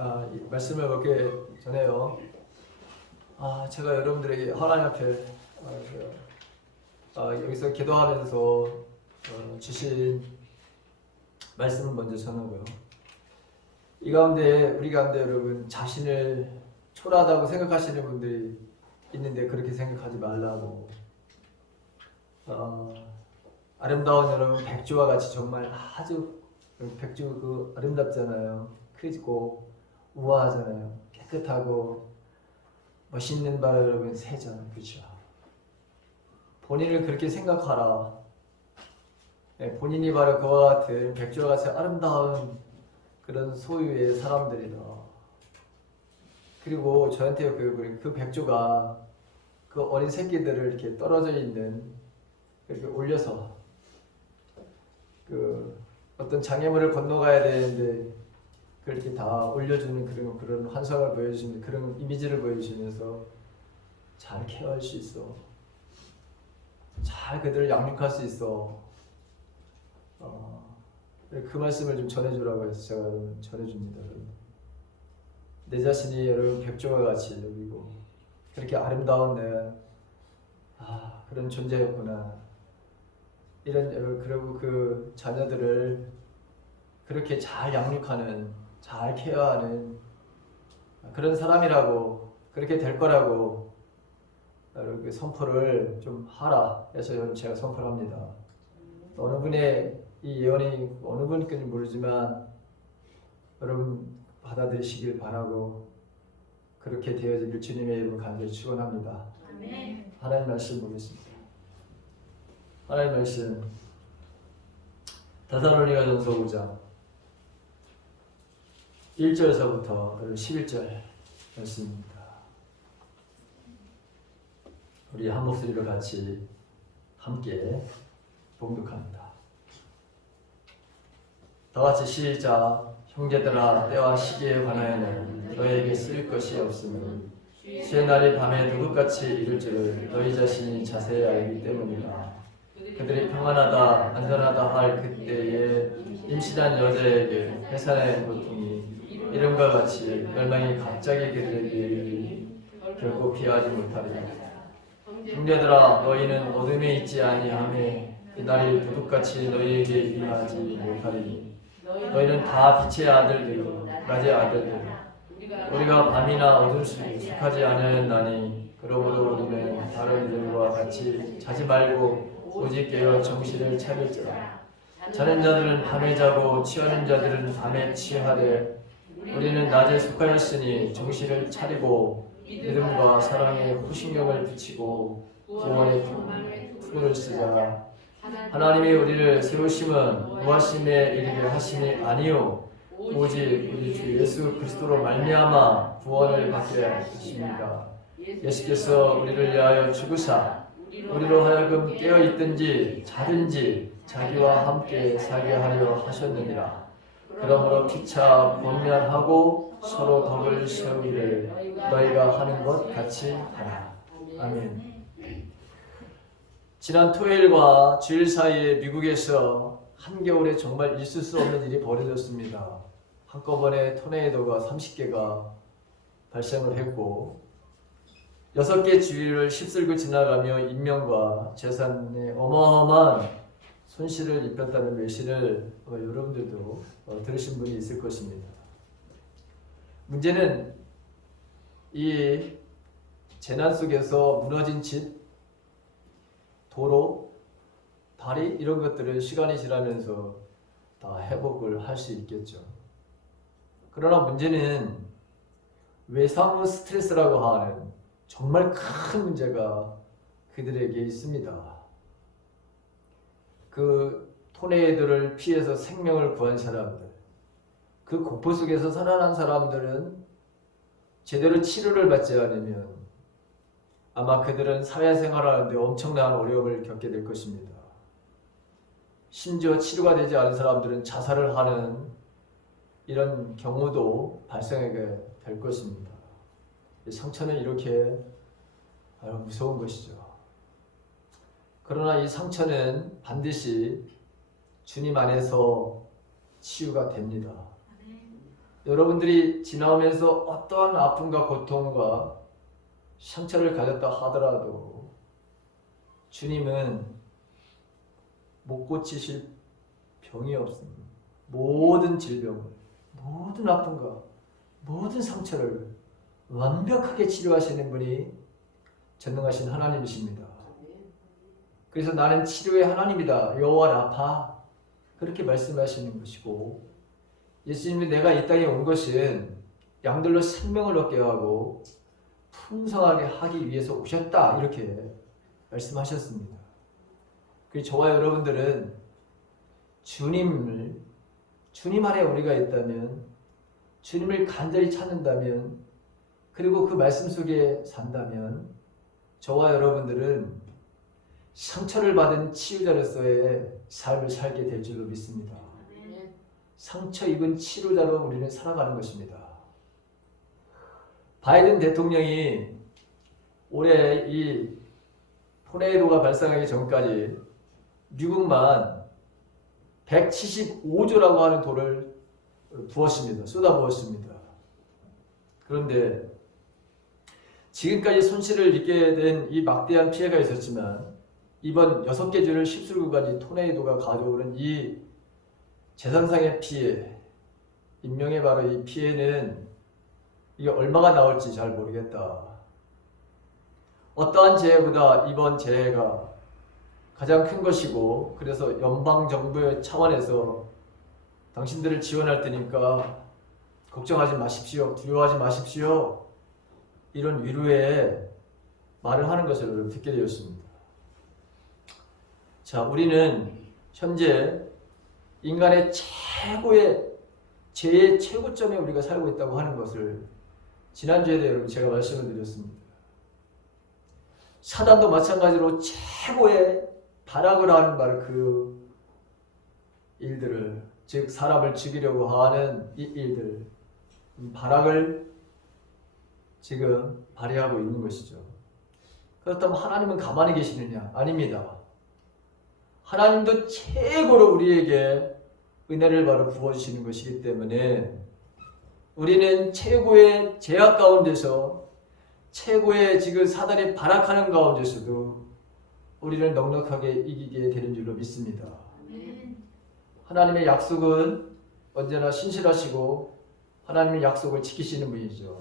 이 말씀을 먹기 전에요. 제가 여러분들에게 하나님 앞에 여기서 기도하면서 주신 말씀을 먼저 전하고요. 이 가운데 우리 가운데 여러분 자신을 초라하다고 생각하시는 분들이 있는데 그렇게 생각하지 말라고. 아름다운 여러분 백조와 같이 정말 아주 백조 아름답잖아요. 크고 우아하잖아요. 깨끗하고 멋있는 바로 여러분 새잖아요. 그렇죠? 본인을 그렇게 생각하라. 본인이 바로 그와 같은 백조와 같이 아름다운 그런 소유의 사람들이다. 그리고 저한테 그 백조가 그 어린 새끼들을 이렇게 떨어져 있는 이렇게 올려서 어떤 장애물을 건너가야 되는데 그렇게 다 올려주는 그런 환상을 보여주는 그런 이미지를 보여주면서 잘 케어할 수 있어. 잘 그들을 양육할 수 있어. 그 말씀을 좀 전해주라고 해서 제가 전해줍니다. 내 자신이 여러분 백조와 같이 여기고 그렇게 아름다운 그런 존재였구나. 그리고 그 자녀들을 그렇게 잘 양육하는, 잘 케어하는 그런 사람이라고, 그렇게 될 거라고 여러분 선포를 좀 하라 해서 제가 선포를 합니다. 어느 분의 이 예언이 어느 분인지 모르지만 여러분 받아들이시길 바라고 그렇게 되어지길 주님의 이름으로 간절히 축원합니다. 아멘. 하나님 말씀 보겠습니다. 하나님 말씀 데살로니가전서 5장 1절에서부터 11절 말씀입니다. 우리 한 목소리로 같이 함께 봉독합니다. 다같이 시작. 형제들아, 때와 시기에 관하여는 너희에게 쓸 것이 없으니 주의 날이 밤에 누구같이 이를 줄을 너희 자신이 자세히 알기 때문이다. 그들이 평안하다 안전하다 할 그때에 임신한 여자에게 해산의 고통이 이름과 같이 멸망이 갑자기 그들에게 이르니 결코 피하지 못하리라. 형제들아, 너희는 어둠에 있지 아니하매 그날이 도둑같이 너희에게 임하지 못하리니 너희는 다 빛의 아들들이고 낮의 아들들. 우리가 밤이나 어둠 속에 속하지 않으나니 그러므로 우리는 다른 이들과 같이 자지 말고 오직 깨어 정신을 차릴지라. 자는 자들은 밤에 자고 취하는 자들은 밤에 취하되 우리는 낮에 속하였으니 정신을 차리고 믿음과 사랑에 후신경을 붙이고 구원의 투구를 쓰자. 하나님이 우리를 세우심은 노하심에 이르게 하심이 아니요 오직 우리 주 예수 그리스도로 말미암아 구원을 받게 하십니다. 예수께서 우리를 위하여 죽으사 우리로 하여금 깨어있든지 자든지 자기와 함께 살게 하려 하셨느니라. 그러므로 피차 권면하고 서로 덕을 세우기를 너희가 하는 것 같이 하라. 아멘. 지난 토요일과 주일 사이에 미국에서 한겨울에 정말 있을 수 없는 일이 벌어졌습니다. 한꺼번에 토네이도가 30개가 발생을 했고 6개 주일을 휩쓸고 지나가며 인명과 재산에 어마어마한 손실을 입혔다는 외신을 여러분들도 들으신 분이 있을 것입니다. 문제는 이 재난 속에서 무너진 집, 도로, 다리 이런 것들은 시간이 지나면서 다 회복을 할 수 있겠죠. 그러나 문제는 외상후 스트레스라고 하는 정말 큰 문제가 그들에게 있습니다. 그 토네이도를 피해서 생명을 구한 사람들, 그 공포 속에서 살아난 사람들은 제대로 치료를 받지 않으면 아마 그들은 사회생활을 하는데 엄청난 어려움을 겪게 될 것입니다. 심지어 치료가 되지 않은 사람들은 자살을 하는 이런 경우도 발생하게 될 것입니다. 상처는 이렇게 무서운 것이죠. 그러나 이 상처는 반드시 주님 안에서 치유가 됩니다. 여러분들이 지나오면서 어떠한 아픔과 고통과 상처를 가졌다 하더라도 주님은 못 고치실 병이 없습니다. 모든 질병을, 모든 아픔과 모든 상처를 완벽하게 치료하시는 분이 전능하신 하나님이십니다. 그래서 나는 치료의 하나님이다. 여호와 라파. 그렇게 말씀하시는 것이고, 예수님이 내가 이 땅에 온 것은 양들로 생명을 얻게 하고 풍성하게 하기 위해서 오셨다. 이렇게 말씀하셨습니다. 그래서 저와 여러분들은 주님 안에 우리가 있다면, 주님을 간절히 찾는다면, 그리고 그 말씀 속에 산다면 저와 여러분들은 상처를 받은 치유자로서의 삶을 살게 될 줄로 믿습니다. 상처 입은 치료자로 우리는 살아가는 것입니다. 바이든 대통령이 올해 이 토네이도가 발생하기 전까지 미국만 175조라고 하는 돈을 부었습니다. 쏟아부었습니다. 그런데 지금까지 손실을 입게 된 이 막대한 피해가 있었지만 이번 6개 주를 휩쓸고 간 이 토네이도가 가져오는 이 재산상의 피해, 인명의 바로 이 피해는 이게 얼마가 나올지 잘 모르겠다. 어떠한 재해보다 이번 재해가 가장 큰 것이고, 그래서 연방정부의 차원에서 당신들을 지원할 테니까 걱정하지 마십시오. 두려워하지 마십시오. 이런 위로의 말을 하는 것을 듣게 되었습니다. 자, 우리는 현재 인간의 최고의 죄의 최고점에 우리가 살고 있다고 하는 것을 지난주에도 여러분 제가 말씀을 드렸습니다. 사단도 마찬가지로 최고의 발악을 하는 바로 그 일들을, 즉 사람을 죽이려고 하는 이 일들, 발악을 지금 발휘하고 있는 것이죠. 그렇다면 하나님은 가만히 계시느냐? 아닙니다. 하나님도 최고로 우리에게 은혜를 바로 부어주시는 것이기 때문에 우리는 최고의 제약 가운데서, 최고의 지금 사단이 발악하는 가운데서도 우리를 넉넉하게 이기게 되는 줄로 믿습니다. 하나님의 약속은 언제나 신실하시고 하나님의 약속을 지키시는 분이죠.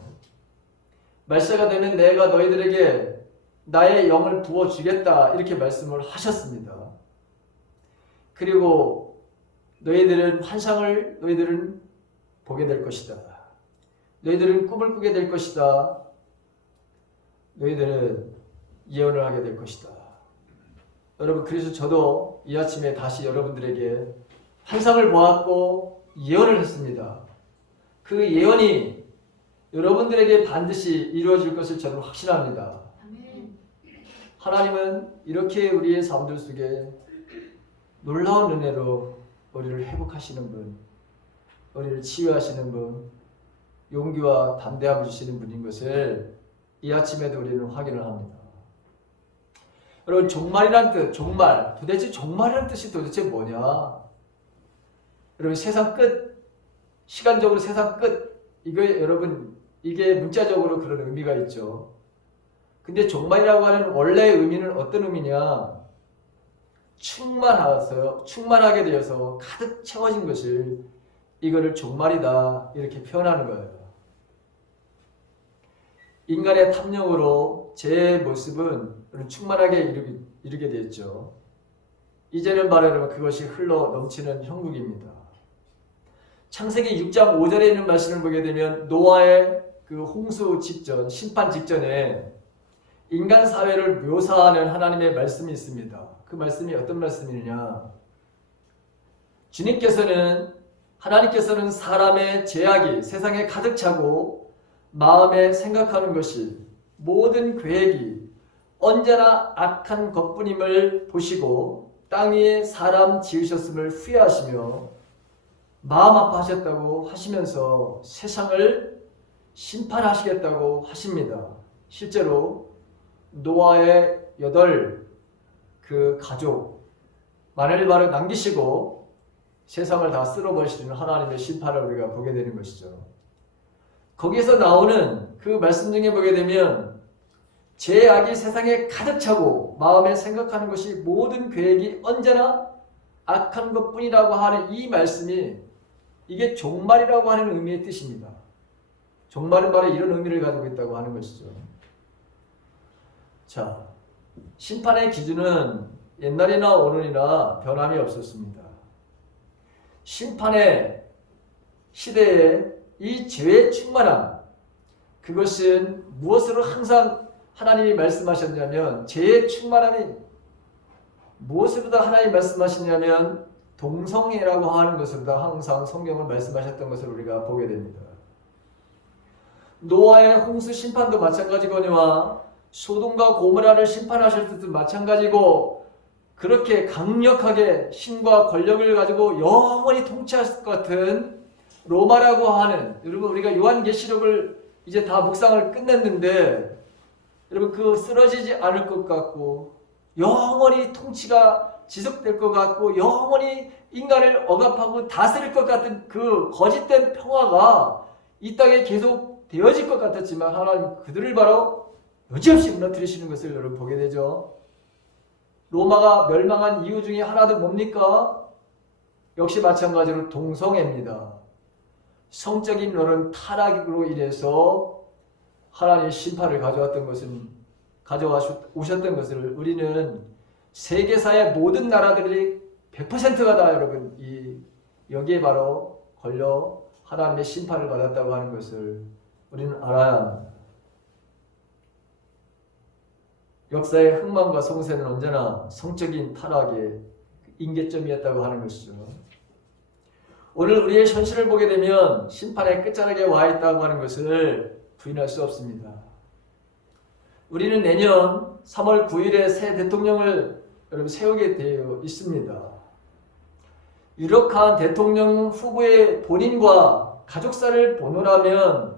말세가 되면 내가 너희들에게 나의 영을 부어주겠다, 이렇게 말씀을 하셨습니다. 그리고 너희들은 환상을 너희들은 보게 될 것이다. 너희들은 꿈을 꾸게 될 것이다. 너희들은 예언을 하게 될 것이다. 여러분, 그래서 저도 이 아침에 다시 여러분들에게 환상을 보았고 예언을 했습니다. 그 예언이 여러분들에게 반드시 이루어질 것을 저는 확신합니다. 하나님은 이렇게 우리의 삶들 속에 놀라운 은혜로 우리를 회복하시는 분, 우리를 치유하시는 분, 용기와 담대함을 주시는 분인 것을 이 아침에도 우리는 확인을 합니다. 여러분, 종말이란 뜻, 종말, 도대체 종말이란 뜻이 도대체 뭐냐? 여러분, 세상 끝, 시간적으로 세상 끝, 이거 여러분, 이게 문자적으로 그런 의미가 있죠. 근데 종말이라고 하는 원래의 의미는 어떤 의미냐? 충만하게 되어서 가득 채워진 것을, 이거를 종말이다, 이렇게 표현하는 거예요. 인간의 탐욕으로 제 모습은 충만하게 이르게 되었죠. 이제는 바로 여러분 그것이 흘러 넘치는 형국입니다. 창세기 6장 5절에 있는 말씀을 보게 되면 노아의 그 홍수 직전, 심판 직전에 인간 사회를 묘사하는 하나님의 말씀이 있습니다. 그 말씀이 어떤 말씀이냐? 하나님께서는 사람의 죄악이 세상에 가득 차고 마음에 생각하는 것이, 모든 계획이 언제나 악한 것뿐임을 보시고 땅 위에 사람 지으셨음을 후회하시며 마음 아파하셨다고 하시면서 세상을 심판하시겠다고 하십니다. 실제로 노아의 8 그 가족만을 바로 남기시고 세상을 다 쓸어버리시는 하나님의 심판을 우리가 보게 되는 것이죠. 거기에서 나오는 그 말씀 중에 보게 되면 죄악이 세상에 가득 차고 마음에 생각하는 것이 모든 계획이 언제나 악한 것뿐이라고 하는 이 말씀이 이게 종말이라고 하는 의미의 뜻입니다. 종말은 바로 이런 의미를 가지고 있다고 하는 것이죠. 자, 심판의 기준은 옛날이나 오늘이나 변함이 없었습니다. 심판의 시대에 이 죄의 충만함, 그것은 무엇으로 항상 하나님이 말씀하셨냐면, 죄의 충만함이 무엇으로다 하나님이 말씀하시냐면 동성애라고 하는 것으로다 항상 성경을 말씀하셨던 것을 우리가 보게 됩니다. 노아의 홍수 심판도 마찬가지거니와 소돔과 고모라를 심판하실 때도 마찬가지고, 그렇게 강력하게 힘과 권력을 가지고 영원히 통치할 것 같은 로마라고 하는, 여러분 우리가 요한계시록을 이제 다 묵상을 끝냈는데 여러분 그 쓰러지지 않을 것 같고 영원히 통치가 지속될 것 같고 영원히 인간을 억압하고 다스릴 것 같은 그 거짓된 평화가 이 땅에 계속 되어질 것 같았지만 하나님 그들을 바로 여지없이 무너뜨리시는 것을 여러분 보게 되죠. 로마가 멸망한 이유 중에 하나도 뭡니까? 역시 마찬가지로 동성애입니다. 성적인 그런 타락으로 인해서 하나님의 심판을 가져오셨던 것을 우리는 세계사의 모든 나라들이 100%가 다 여러분 여기에 바로 걸려 하나님의 심판을 받았다고 하는 것을 우리는 알아야 합니다. 역사의 흥망과 성세는 언제나 성적인 타락의 임계점이었다고 하는 것이죠. 오늘 우리의 현실을 보게 되면 심판의 끝자락에 와 있다고 하는 것을 부인할 수 없습니다. 우리는 내년 3월 9일에 새 대통령을 여러분 세우게 되어 있습니다. 유력한 대통령 후보의 본인과 가족사를 보노라면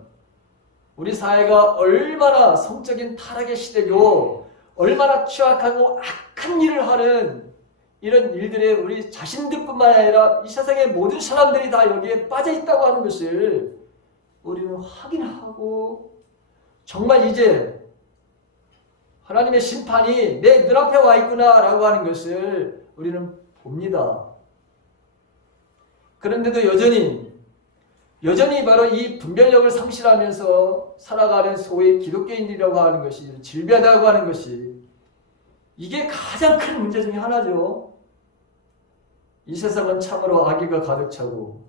우리 사회가 얼마나 성적인 타락의 시대고 얼마나 취약하고 악한 일을 하는 이런 일들에 우리 자신들뿐만 아니라 이 세상의 모든 사람들이 다 여기에 빠져 있다고 하는 것을 우리는 확인하고 정말 이제 하나님의 심판이 내 눈앞에 와 있구나 라고 하는 것을 우리는 봅니다. 그런데도 여전히 바로 이 분별력을 상실하면서 살아가는 소위 기독교인이라고 하는 것이 질비하다고 하는 것이 이게 가장 큰 문제 중에 하나죠. 이 세상은 참으로 악의가 가득 차고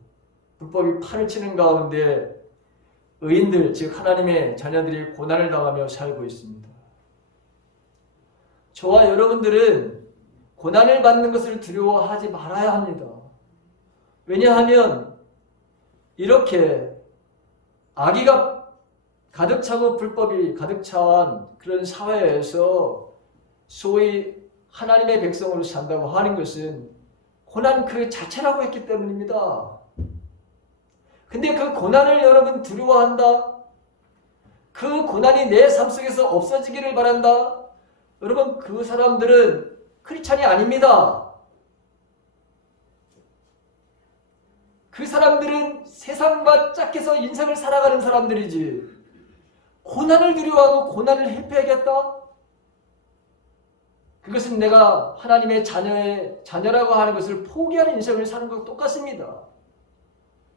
불법이 판을 치는 가운데 의인들 즉 하나님의 자녀들이 고난을 당하며 살고 있습니다. 저와 여러분들은 고난을 받는 것을 두려워하지 말아야 합니다. 왜냐하면 이렇게 악의가 가득 차고 불법이 가득 차한 그런 사회에서 소위 하나님의 백성으로 산다고 하는 것은 고난 그 자체라고 했기 때문입니다. 근데 그 고난을 여러분 두려워한다? 그 고난이 내 삶 속에서 없어지기를 바란다? 여러분 그 사람들은 크리스찬이 아닙니다. 그 사람들은 세상과 짝해서 인생을 살아가는 사람들이지 고난을 두려워하고 고난을 회피하겠다? 그것은 내가 하나님의 자녀라고 하는 것을 포기하는 인생을 사는 것과 똑같습니다.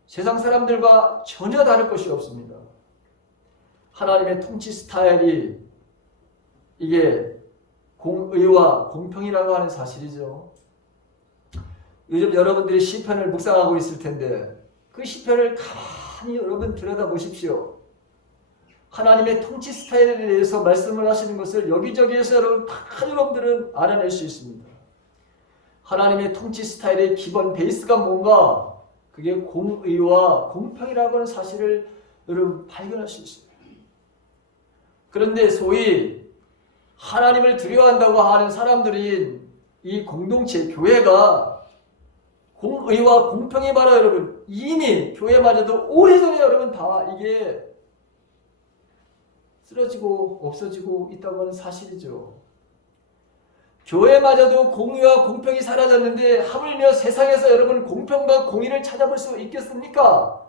세상 사람들과 전혀 다를 것이 없습니다. 하나님의 통치 스타일이 이게 공의와 공평이라고 하는 사실이죠. 요즘 여러분들이 시편을 묵상하고 있을 텐데 그 시편을 가만히 여러분 들여다보십시오. 하나님의 통치 스타일에 대해서 말씀을 하시는 것을 여기저기에서 여러분들은 알아낼 수 있습니다. 하나님의 통치 스타일의 기본 베이스가 뭔가? 그게 공의와 공평이라고 하는 사실을 여러분 발견할 수 있어요. 그런데 소위 하나님을 두려워한다고 하는 사람들인 이 공동체 교회가 공의와 공평이 바로 여러분 이미 교회마저도 오래전에 여러분 다 이게 쓰러지고 없어지고 있다고 하는 사실이죠. 교회마저도 공의와 공평이 사라졌는데 하물며 세상에서 여러분 공평과 공의를 찾아볼 수 있겠습니까?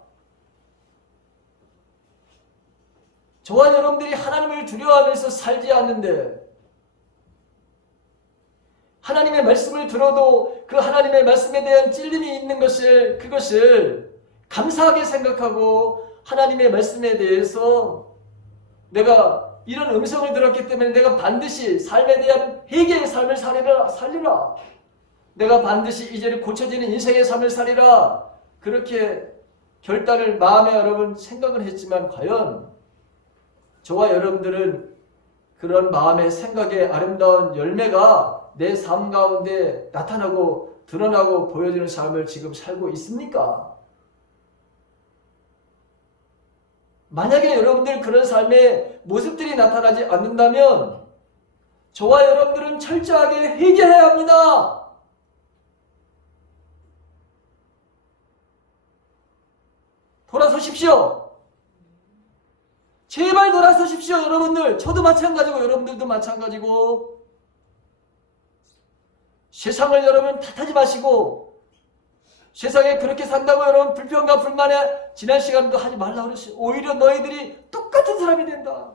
저와 여러분들이 하나님을 두려워하면서 살지 않는데 하나님의 말씀을 들어도 그 하나님의 말씀에 대한 찔림이 있는 그것을 감사하게 생각하고 하나님의 말씀에 대해서 내가 이런 음성을 들었기 때문에 내가 반드시 삶에 대한 회개의 삶을 살리라. 내가 반드시 이제는 고쳐지는 인생의 삶을 살리라. 그렇게 결단을 마음에 여러분 생각을 했지만 과연 저와 여러분들은 그런 마음의 생각의 아름다운 열매가 내 삶 가운데 나타나고 드러나고 보여지는 삶을 지금 살고 있습니까? 만약에 여러분들 그런 삶의 모습들이 나타나지 않는다면 저와 여러분들은 철저하게 회개해야 합니다. 돌아서십시오. 제발 돌아서십시오, 여러분들. 저도 마찬가지고 여러분들도 마찬가지고. 세상을 여러분 탓하지 마시고 세상에 그렇게 산다고 여러분 불평과 불만에 지난 시간도 하지 말라고 그랬어요. 오히려 너희들이 똑같은 사람이 된다.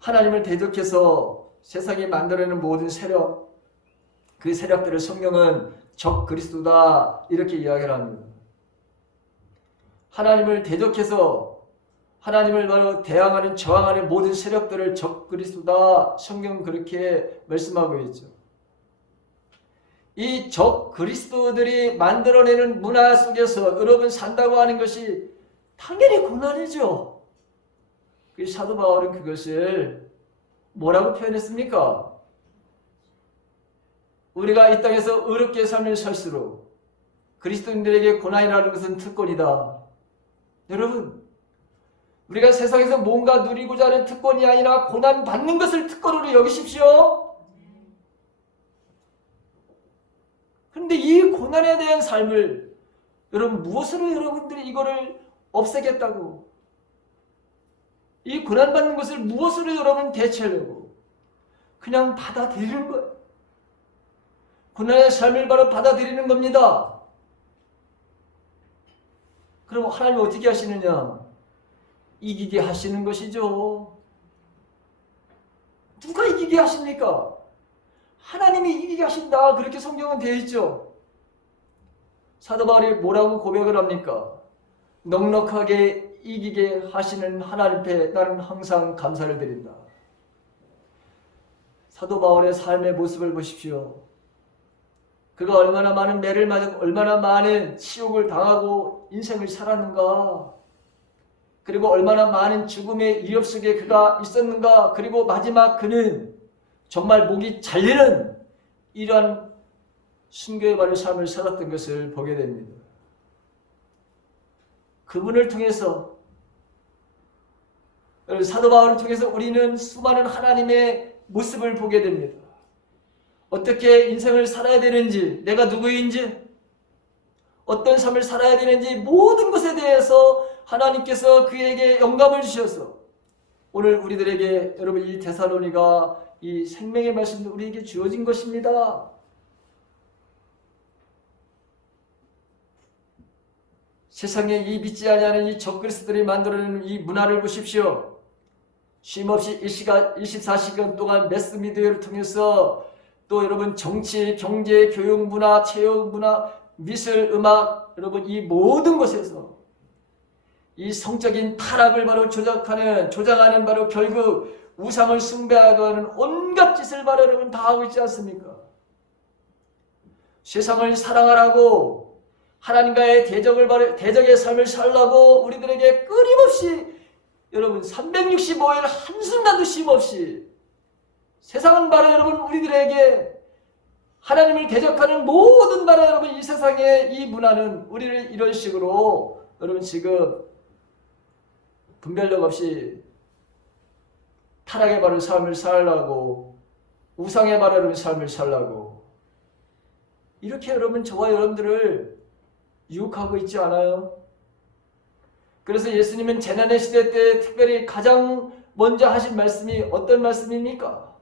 하나님을 대적해서 세상이 만들어내는 모든 세력, 그 세력들을 성경은 적 그리스도다 이렇게 이야기를 합니다. 하나님을 대적해서 하나님을 바로 대항하는 저항하는 모든 세력들을 적 그리스도다 성경은 그렇게 말씀하고 있죠. 이 적 그리스도들이 만들어내는 문화 속에서 여러분 산다고 하는 것이 당연히 고난이죠. 사도 바울은 그것을 뭐라고 표현했습니까? 우리가 이 땅에서 의롭게 삶을 살수록 그리스도인들에게 고난이라는 것은 특권이다. 여러분, 우리가 세상에서 뭔가 누리고자 하는 특권이 아니라 고난 받는 것을 특권으로 여기십시오. 그런데 이 고난에 대한 삶을 여러분 무엇으로 여러분들이 이거를 없애겠다고, 이 고난 받는 것을 무엇으로 여러분 대체하려고 그냥 받아들이는 거예요. 고난의 삶을 바로 받아들이는 겁니다. 그럼 하나님 어떻게 하시느냐? 이기게 하시는 것이죠. 누가 이기게 하십니까? 하나님이 이기게 하신다. 그렇게 성경은 되어 있죠. 사도 바울이 뭐라고 고백을 합니까? 넉넉하게 이기게 하시는 하나님 앞에 나는 항상 감사를 드린다. 사도 바울의 삶의 모습을 보십시오. 그가 얼마나 많은 매를 맞고 얼마나 많은 치욕을 당하고 인생을 살았는가. 그리고 얼마나 많은 죽음의 위협 속에 그가 있었는가. 그리고 마지막 그는 정말 목이 잘리는 이러한 순교의 바른 삶을 살았던 것을 보게 됩니다. 그분을 통해서 사도 바울을 통해서 우리는 수많은 하나님의 모습을 보게 됩니다. 어떻게 인생을 살아야 되는지, 내가 누구인지, 어떤 삶을 살아야 되는지 모든 것에 대해서 하나님께서 그에게 영감을 주셔서 오늘 우리들에게 여러분 이 데살로니가 이 생명의 말씀도 우리에게 주어진 것입니다. 세상에 이 믿지 아니하는 이 적그리스도들이 만들어내는 이 문화를 보십시오. 쉼없이 24시간 동안 매스미디어를 통해서 또 여러분 정치, 경제, 교육 문화, 체육 문화, 미술, 음악 여러분 이 모든 것에서 이 성적인 타락을 바로 조장하는 바로 결국 우상을 숭배하고 하는 온갖 짓을 바로 여러분 다 하고 있지 않습니까? 세상을 사랑하라고 하나님과의 대적의 삶을 살라고 우리들에게 끊임없이 여러분 365일 한순간도 쉼 없이 세상은 바로 여러분 우리들에게 하나님을 대적하는 모든 바로 여러분 이 세상의 이 문화는 우리를 이런 식으로 여러분 지금 분별력 없이 타락의 바른 삶을 살라고 우상의 바른 삶을 살라고 이렇게 여러분 저와 여러분들을 유혹하고 있지 않아요? 그래서 예수님은 재난의 시대 때 특별히 가장 먼저 하신 말씀이 어떤 말씀입니까?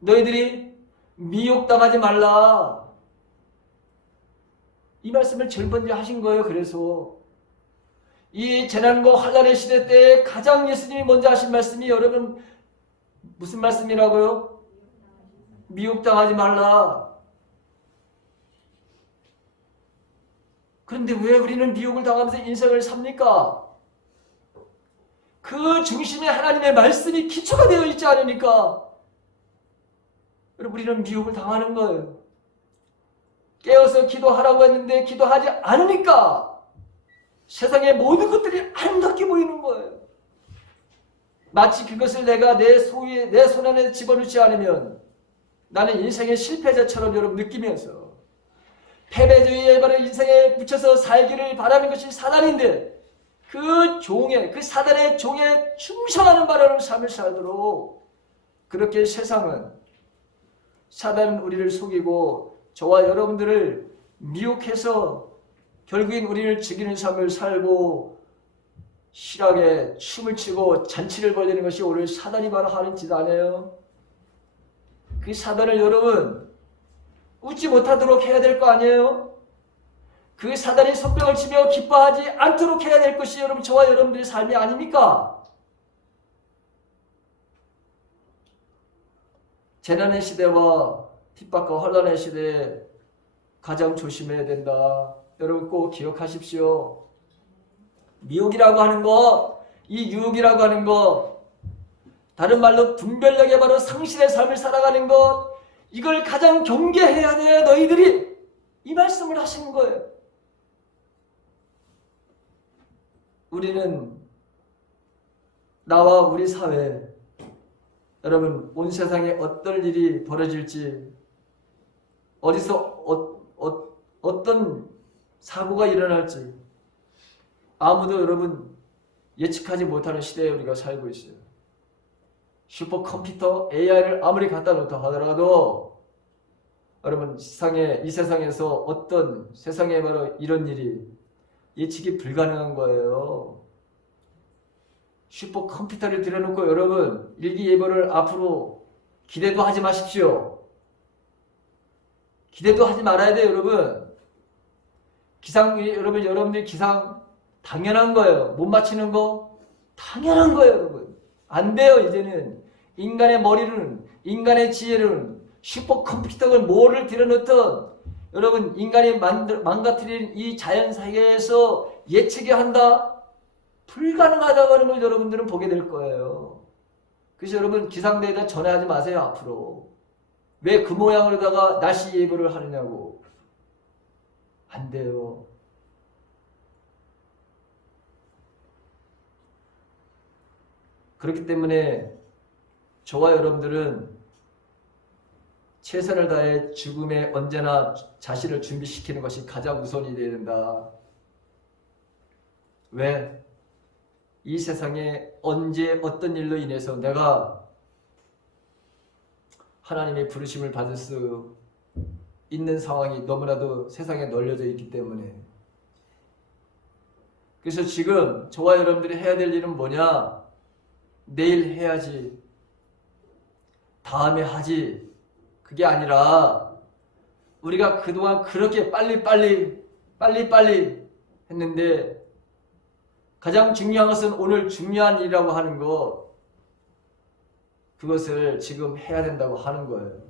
너희들이 미혹당하지 말라. 이 말씀을 제일 먼저 하신 거예요. 그래서 이 재난과 환난의 시대 때 가장 예수님이 먼저 하신 말씀이 여러분 무슨 말씀이라고요? 미혹당하지 말라. 그런데 왜 우리는 미혹을 당하면서 인생을 삽니까? 그 중심에 하나님의 말씀이 기초가 되어 있지 않으니까 여러분 우리는 미혹을 당하는 거예요. 깨어서 기도하라고 했는데 기도하지 않으니까 세상의 모든 것들이 아름답게 보이는 거예요. 마치 그것을 내가 내 손 안에 집어넣지 않으면 나는 인생의 실패자처럼 여러분 느끼면서 패배주의에 바로 인생에 붙여서 살기를 바라는 것이 사단인데 그 사단의 종에 충성하는 바라는 삶을 살도록 그렇게 세상은 사단은 우리를 속이고 저와 여러분들을 미혹해서 결국엔 우리를 죽이는 삶을 살고 실하게 춤을 추고 잔치를 벌이는 것이 오늘 사단이 바로 하는 짓 아니에요? 그 사단을 여러분 웃지 못하도록 해야 될 거 아니에요? 그 사단이 손뼉을 치며 기뻐하지 않도록 해야 될 것이 여러분 저와 여러분들의 삶이 아닙니까? 재난의 시대와 핍박과 혼란의 시대에 가장 조심해야 된다. 여러분 꼭 기억하십시오. 미혹이라고 하는 것, 이 유혹이라고 하는 것, 다른 말로 분별력에 바로 상실의 삶을 살아가는 것, 이걸 가장 경계해야 돼 너희들이 이 말씀을 하시는 거예요. 우리는 나와 우리 사회 여러분 온 세상에 어떤 일이 벌어질지 어디서 어떤 사고가 일어날지 아무도 여러분 예측하지 못하는 시대에 우리가 살고 있어요. 슈퍼컴퓨터 AI를 아무리 갖다 놓다 하더라도 여러분 이 세상에서 어떤 세상에 바로 이런 일이 예측이 불가능한 거예요. 슈퍼컴퓨터를 들여놓고 여러분 일기예보를 앞으로 기대도 하지 마십시오. 기대도 하지 말아야 돼요. 여러분 여러분들 기상 당연한 거예요. 못 맞히는 거 당연한 거예요. 여러분 안 돼요. 이제는 인간의 머리는 인간의 지혜는 슈퍼컴퓨터를 뭐를 들여놓든 여러분 인간이 망가뜨린 이 자연세계에서 예측이 한다? 불가능하다고 하는 걸 여러분들은 보게 될 거예요. 그래서 여러분 기상대에다 전화하지 마세요. 앞으로 왜 그 모양으로다가 날씨 예보를 하느냐고. 안 돼요. 그렇기 때문에 저와 여러분들은 최선을 다해 죽음에 언제나 자신을 준비시키는 것이 가장 우선이 되어야 된다. 왜? 이 세상에 언제 어떤 일로 인해서 내가 하나님의 부르심을 받을 수 있는 상황이 너무나도 세상에 널려져 있기 때문에 그래서 지금 저와 여러분들이 해야 될 일은 뭐냐? 내일 해야지 다음에 하지 그게 아니라 우리가 그동안 그렇게 빨리빨리 했는데 가장 중요한 것은 오늘 중요한 일이라고 하는 것 그것을 지금 해야 된다고 하는 거예요.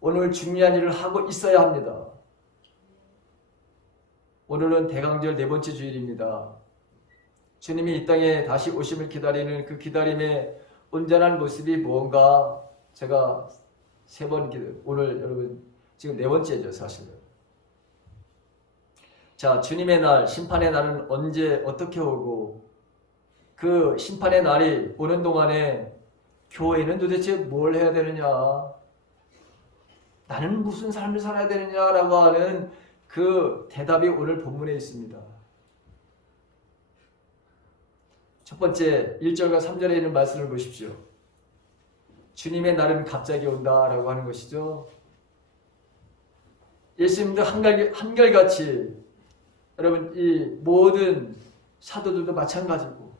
오늘 중요한 일을 하고 있어야 합니다. 오늘은 대강절 4번째 주일입니다. 주님이 이 땅에 다시 오심을 기다리는 그 기다림의 온전한 모습이 무언가 제가 3번 오늘 여러분 지금 4번째죠 사실은. 자, 주님의 날, 심판의 날은 언제 어떻게 오고 그 심판의 날이 오는 동안에 교회는 도대체 뭘 해야 되느냐, 나는 무슨 삶을 살아야 되느냐라고 하는 그 대답이 오늘 본문에 있습니다. 첫 번째 1절과 3절에 있는 말씀을 보십시오. 주님의 날은 갑자기 온다라고 하는 것이죠. 예수님도 한결같이 여러분 이 모든 사도들도 마찬가지고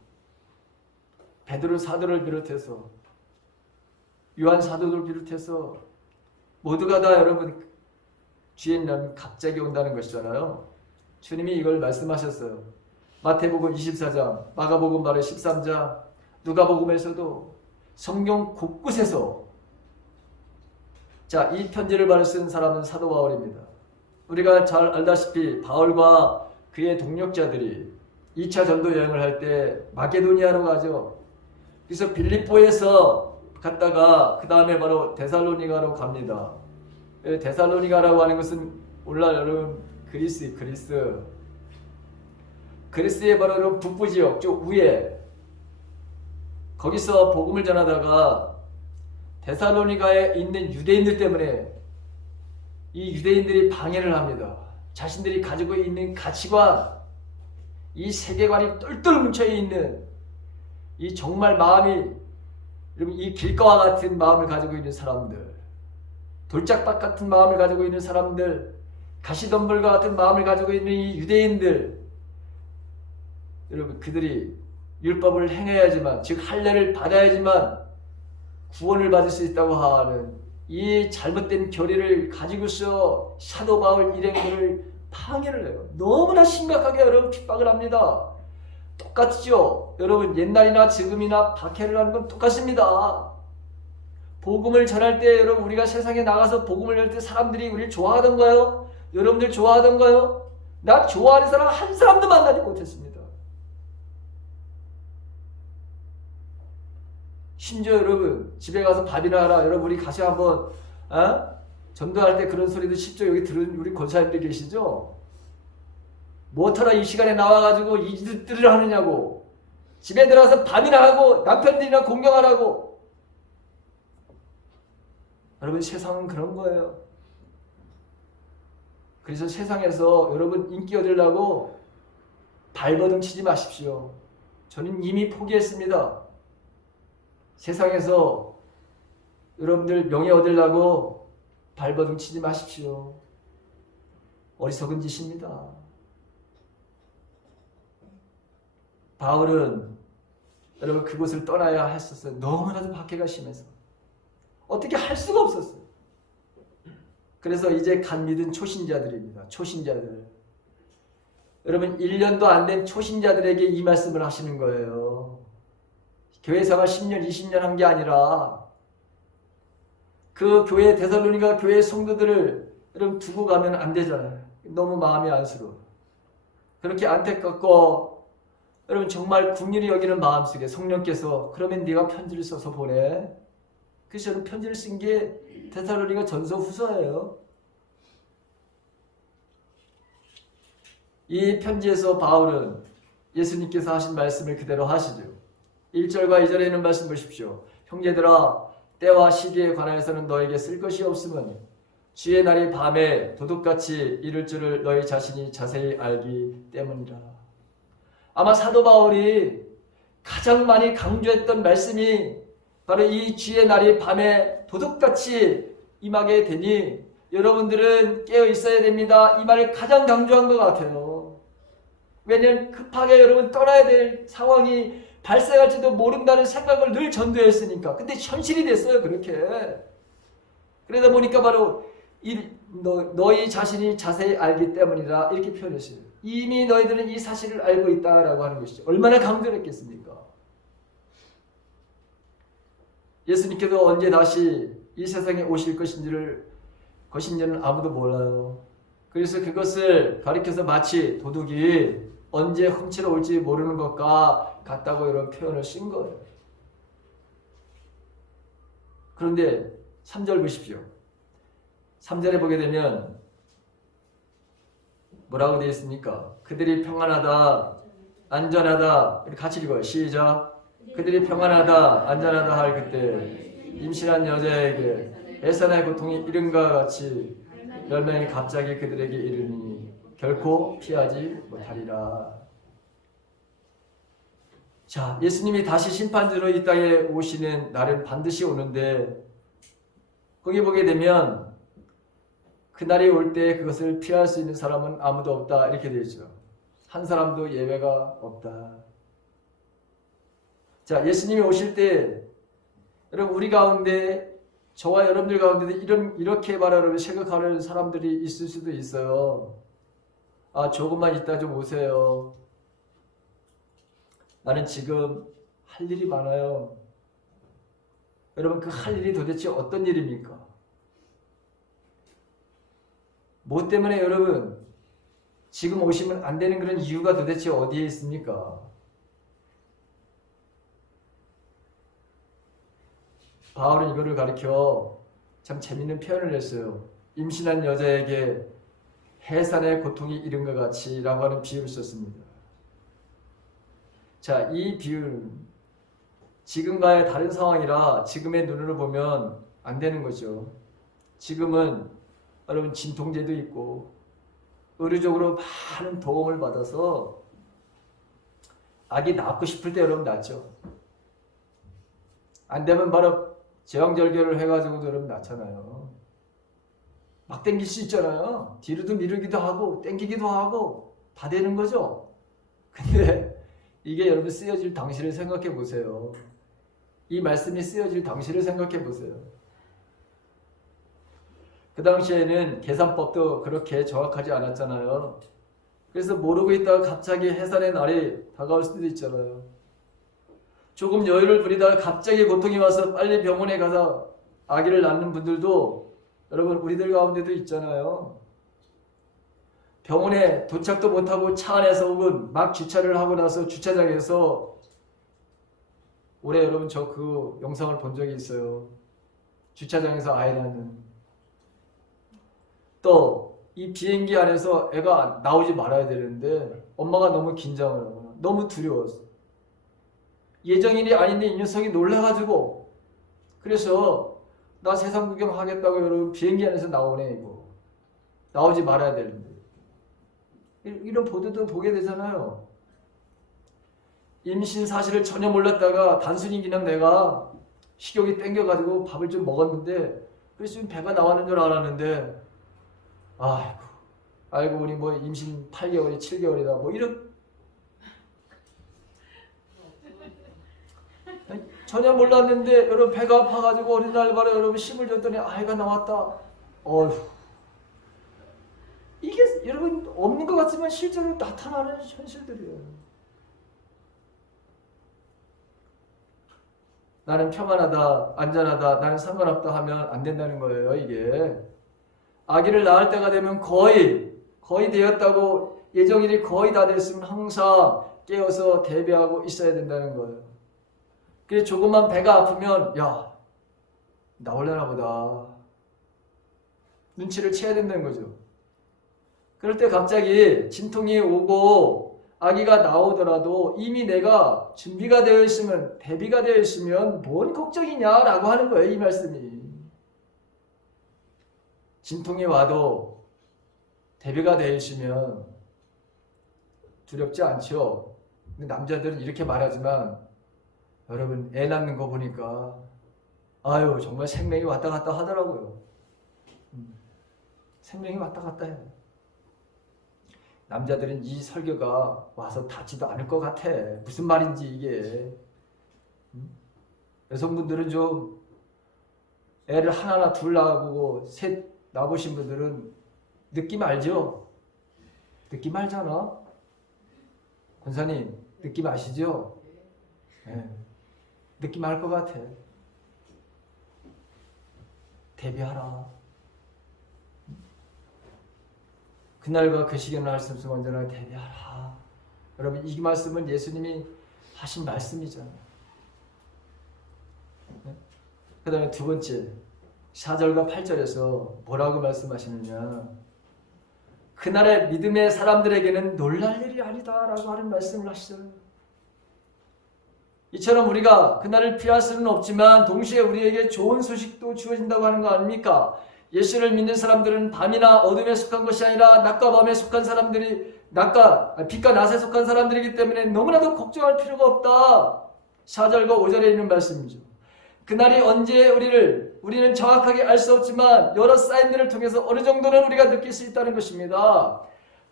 베드로 사도를 비롯해서 요한 사도를 비롯해서 모두가 다 여러분 주의 날 갑자기 온다는 것이잖아요. 주님이 이걸 말씀하셨어요. 마태복음 24장, 마가복음 바로 13장, 누가복음에서도 성경 곳곳에서 자, 이 편지를 바로 쓴 사람은 사도 바울입니다. 우리가 잘 알다시피 바울과 그의 동력자들이 2차 전도 여행을 할 때 마게도니아로 가죠. 그래서 빌립보에서 갔다가 그 다음에 바로 데살로니가로 갑니다. 데살로니가라고 하는 것은 오늘날 여러분 그리스의 바로 여러분 북부 지역 쪽 위에 거기서 복음을 전하다가 데살로니가에 있는 유대인들 때문에 이 유대인들이 방해를 합니다. 자신들이 가지고 있는 가치관, 이 세계관이 똘똘 뭉쳐있는 이 정말 마음이 여러분 이 길가와 같은 마음을 가지고 있는 사람들, 돌짝밭 같은 마음을 가지고 있는 사람들, 가시덤불과 같은 마음을 가지고 있는 이 유대인들, 여러분 그들이 율법을 행해야지만, 즉 할례를 받아야지만 구원을 받을 수 있다고 하는 이 잘못된 교리를 가지고서 사도 바울 일행들을 방해를 해요. 너무나 심각하게 여러분 핍박을 합니다. 똑같죠? 여러분 옛날이나 지금이나 박해를 하는 건 똑같습니다. 복음을 전할 때 여러분 우리가 세상에 나가서 복음을 전할 때 사람들이 우리를 좋아하던가요? 여러분들 좋아하던가요? 나 좋아하는 사람 한 사람도 만나지 못했습니다. 심지어 여러분 집에 가서 밥이나 하라. 여러분 우리 같이 한번 전도할 때 그런 소리도 쉽죠. 여기 들은 우리 권사님들 계시죠? 뭐하라 이 시간에 나와가지고 이짓들을 하느냐고. 집에 들어가서 밥이나 하고 남편들이나 공경하라고. 여러분 세상은 그런 거예요. 그래서 세상에서 여러분 인기 얻으려고 발버둥 치지 마십시오. 저는 이미 포기했습니다. 세상에서 여러분들 명예 얻으려고 발버둥 치지 마십시오. 어리석은 짓입니다. 바울은 여러분 그곳을 떠나야 했었어요. 너무나도 박해가 심해서 어떻게 할 수가 없었어요. 그래서 이제 간 믿은 초신자들입니다. 초신자들. 여러분 1년도 안 된 초신자들에게 이 말씀을 하시는 거예요. 교회 생활 10년, 20년 한 게 아니라 그 교회 데살로니가 교회 성도들을 여러분 두고 가면 안 되잖아요. 너무 마음이 안쓰러워. 그렇게 안타깝고 여러분 정말 긍휼히 여기는 마음속에 성령께서 그러면 네가 편지를 써서 보내. 그래서 저는 편지를 쓴 게 데살로니가 전서 후서예요. 이 편지에서 바울은 예수님께서 하신 말씀을 그대로 하시죠. 1절과 2절에 있는 말씀 보십시오. 형제들아 때와 시기에 관하여서는 너에게 쓸 것이 없으면 주의 날이 밤에 도둑같이 이를 줄을 너희 자신이 자세히 알기 때문이라. 아마 사도 바울이 가장 많이 강조했던 말씀이 바로 이 주의 날이 밤에 도둑같이 임하게 되니 여러분들은 깨어 있어야 됩니다. 이 말을 가장 강조한 것 같아요. 왜냐하면 급하게 여러분 떠나야 될 상황이 발생할지도 모른다는 생각을 늘 전도했으니까. 근데 현실이 됐어요. 그렇게. 그러다 보니까 바로 너희 자신이 자세히 알기 때문이라 이렇게 표현했어요. 이미 너희들은 이 사실을 알고 있다라고 하는 것이죠. 얼마나 강조를 했겠습니까? 예수님께서 언제 다시 이 세상에 오실 것인지는 아무도 몰라요. 그래서 그것을 가리켜서 마치 도둑이 언제 훔치러 올지 모르는 것과 같다고 이런 표현을 쓴 거예요. 그런데 3절 보십시오. 3절에 보게 되면 뭐라고 되어 있습니까? 그들이 평안하다, 안전하다. 우리 같이 읽어요. 시작. 그들이 평안하다, 안전하다 할 그때 임신한 여자에게 애산의 고통이 이른과 같이 멸망이 갑자기 그들에게 이르니 결코 피하지 못하리라. 자, 예수님이 다시 심판주로 이 땅에 오시는 날은 반드시 오는데 거기 보게 되면 그날이 올 때 그것을 피할 수 있는 사람은 아무도 없다 이렇게 되어 있죠. 한 사람도 예외가 없다. 자, 예수님이 오실 때 여러분 우리 가운데 저와 여러분들 가운데도 이렇게 말하려면 생각하는 사람들이 있을 수도 있어요. 아, 조금만 이따 좀 오세요. 나는 지금 할 일이 많아요. 여러분 그 할 일이 도대체 어떤 일입니까? 뭐 때문에 여러분 지금 오시면 안 되는 그런 이유가 도대체 어디에 있습니까? 바울은 이거를 가리켜 참 재밌는 표현을 했어요. 임신한 여자에게 해산의 고통이 이른 것 같이 라고 하는 비유를 썼습니다. 자, 이 비유는 지금과의 다른 상황이라 지금의 눈으로 보면 안 되는 거죠. 지금은 여러분 진통제도 있고 의료적으로 많은 도움을 받아서 아기 낳고 싶을 때 여러분 낳죠. 안 되면 바로 제왕절개를 해가지고도 여러분 낳잖아요. 막 땡길 수 있잖아요. 뒤로도 미루기도 하고 땡기기도 하고 다 되는 거죠. 근데 이게 여러분 쓰여질 당시를 생각해 보세요. 이 말씀이 쓰여질 당시를 생각해 보세요. 그 당시에는 계산법도 그렇게 정확하지 않았잖아요. 그래서 모르고 있다가 갑자기 해산의 날이 다가올 수도 있잖아요. 조금 여유를 부리다가 갑자기 고통이 와서 빨리 병원에 가서 아기를 낳는 분들도 여러분 우리들 가운데도 있잖아요. 병원에 도착도 못하고 차 안에서 혹은 막 주차를 하고 나서 주차장에서 올해 여러분 저 그 영상을 본 적이 있어요. 주차장에서 아이 낳는. 또 이 비행기 안에서 애가 나오지 말아야 되는데 엄마가 너무 긴장을 하거나 너무 두려웠어. 예정일이 아닌데 이 녀석이 놀라가지고 그래서 나 세상 구경하겠다고 여러분 비행기 안에서 나오네 이거. 나오지 말아야 되는데. 이런 보도도 보게 되잖아요. 임신 사실을 전혀 몰랐다가 단순히 그냥 내가 식욕이 땡겨가지고 밥을 좀 먹었는데 그래서 좀 배가 나왔는 줄 알았는데 알고 보니 뭐 임신 8개월이 7개월이다 뭐 이런 전혀 몰랐는데 여러분 배가 아파가지고 어린날 바로 여러분 심을 줬더니 아이가 나왔다. 이게 여러분 없는 것 같지만 실제로 나타나는 현실들이에요. 나는 평안하다, 안전하다, 나는 상관없다 하면 안 된다는 거예요. 이게 아기를 낳을 때가 되면 거의 되었다고 예정일이 거의 다 됐으면 항상 깨어서 대비하고 있어야 된다는 거예요. 그래서 조금만 배가 아프면 야 나올려나 보다 눈치를 채야 된다는 거죠. 그럴 때 갑자기 진통이 오고 아기가 나오더라도 이미 내가 준비가 되어 있으면 대비가 되어 있으면 뭔 걱정이냐라고 하는 거예요. 이 말씀이. 진통이 와도 대비가 되어 있으면 두렵지 않죠. 근데 남자들은 이렇게 말하지만 여러분 애 낳는 거 보니까 정말 생명이 왔다 갔다 하더라고요. 생명이 왔다 갔다 해요. 남자들은 이 설교가 와서 닿지도 않을 것 같아. 무슨 말인지 이게. 여성분들은 좀 애를 하나나 둘 낳아보고 셋 낳아보신 분들은 느낌 알죠? 느낌 알잖아. 권사님 느낌 아시죠? 네. 느낌 알 것 같아. 대비하라. 그날과 그 시간을 할 수 없으면 언제나 대비하라. 여러분 이 말씀은 예수님이 하신 말씀이잖아요. 네? 그 다음에 두 번째 4절과 8절에서 뭐라고 말씀하시느냐. 그날의 믿음의 사람들에게는 놀랄 일이 아니다 라고 하는 말씀을 하시잖아요. 이처럼 우리가 그날을 피할 수는 없지만 동시에 우리에게 좋은 소식도 주어진다고 하는 거 아닙니까? 예수를 믿는 사람들은 밤이나 어둠에 속한 것이 아니라 낮과 밤에 속한 사람들이 빛과 낮에 속한 사람들이기 때문에 너무나도 걱정할 필요가 없다. 4절과 5절에 있는 말씀이죠. 그날이 언제 우리는 정확하게 알 수 없지만 여러 사인들을 통해서 어느 정도는 우리가 느낄 수 있다는 것입니다.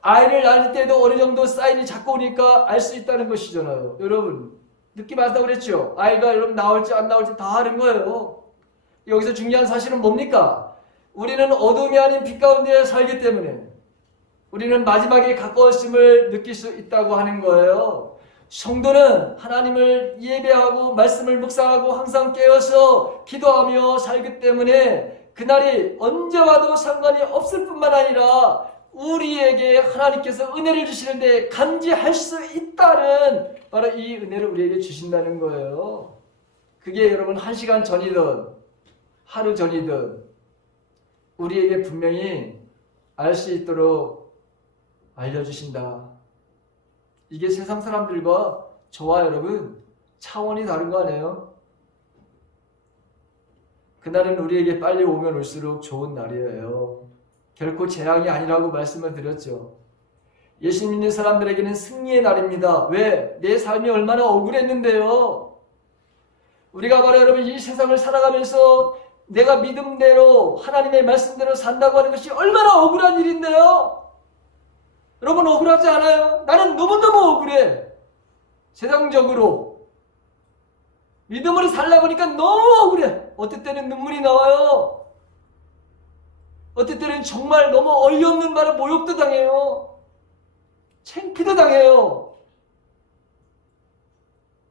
아이를 낳을 때도 어느 정도 사인이 자꾸 오니까 알 수 있다는 것이잖아요. 여러분 느낌 안다고 그랬죠? 아이가 여러분 나올지 안 나올지 다 아는 거예요. 여기서 중요한 사실은 뭡니까? 우리는 어둠이 아닌 빛 가운데 살기 때문에 우리는 마지막에 가까웠음을 느낄 수 있다고 하는 거예요. 성도는 하나님을 예배하고 말씀을 묵상하고 항상 깨어서 기도하며 살기 때문에 그날이 언제 와도 상관이 없을 뿐만 아니라 우리에게 하나님께서 은혜를 주시는데 감지할 수 있다는 바로 이 은혜를 우리에게 주신다는 거예요. 그게 여러분 1시간 전이든 하루 전이든 우리에게 분명히 알 수 있도록 알려주신다. 이게 세상 사람들과 저와 여러분 차원이 다른 거 아니에요? 그날은 우리에게 빨리 오면 올수록 좋은 날이에요. 결코 재앙이 아니라고 말씀을 드렸죠. 예수 믿는 사람들에게는 승리의 날입니다. 왜? 내 삶이 얼마나 억울했는데요. 우리가 바로 여러분 이 세상을 살아가면서 내가 믿음대로 하나님의 말씀대로 산다고 하는 것이 얼마나 억울한 일인데요. 여러분 억울하지 않아요? 나는 너무너무 억울해. 세상적으로 믿음으로 살다 보니까 너무 억울해. 어떨 때는 눈물이 나와요. 어떨 때는 정말 너무 어이없는 말에 모욕도 당해요. 창피도 당해요.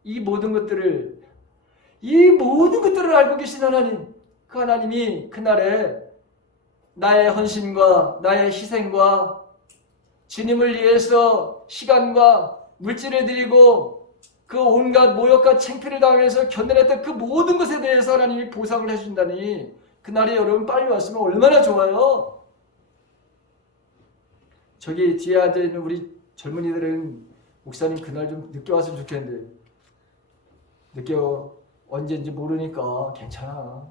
이 모든 것들을 알고 계신 하나님, 그 하나님이 그날에 나의 헌신과 나의 희생과 주님을 위해서 시간과 물질을 드리고 그 온갖 모욕과 창피를 당해서 견뎌냈던 그 모든 것에 대해서 하나님이 보상을 해준다니 그날이 여러분 빨리 왔으면 얼마나 좋아요. 저기 뒤에 앉아있는 우리 젊은이들은 목사님 그날 좀 늦게 왔으면 좋겠는데 늦게 언제인지 모르니까 괜찮아.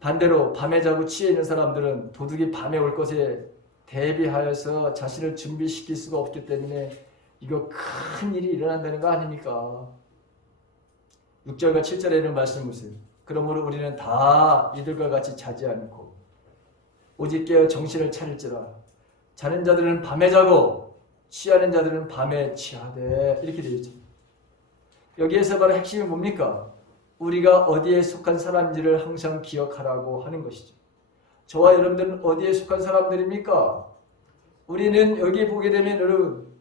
반대로 밤에 자고 취해 있는 사람들은 도둑이 밤에 올 것에 대비하여서 자신을 준비시킬 수가 없기 때문에 이거 큰 일이 일어난다는 거 아닙니까? 6절과 7절에는 말씀 보세요. 그러므로 우리는 다 이들과 같이 자지 않고 오직 깨어 정신을 차릴지라. 자는 자들은 밤에 자고 취하는 자들은 밤에 취하되 이렇게 되어 있죠. 여기에서 바로 핵심이 뭡니까? 우리가 어디에 속한 사람인지를 항상 기억하라고 하는 것이죠. 저와 여러분들은 어디에 속한 사람들입니까? 우리는 여기 보게 되면 여러분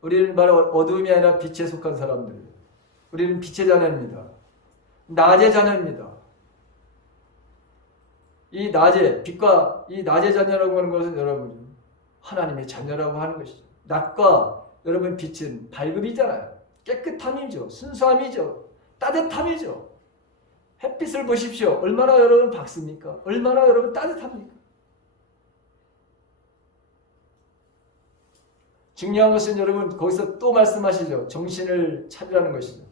우리는 바로 어둠이 아니라 빛에 속한 사람들. 우리는 빛의 자녀입니다. 낮의 자녀입니다. 이 낮의 빛과 이 낮의 자녀라고 하는 것은 여러분 하나님의 자녀라고 하는 것이죠. 낮과 여러분 빛은 밝음이잖아요. 깨끗함이죠. 순수함이죠. 따뜻함이죠. 햇빛을 보십시오. 얼마나 여러분 밝습니까? 얼마나 여러분 따뜻합니까? 중요한 것은 여러분 거기서 또 말씀하시죠. 정신을 차리라는 것이죠.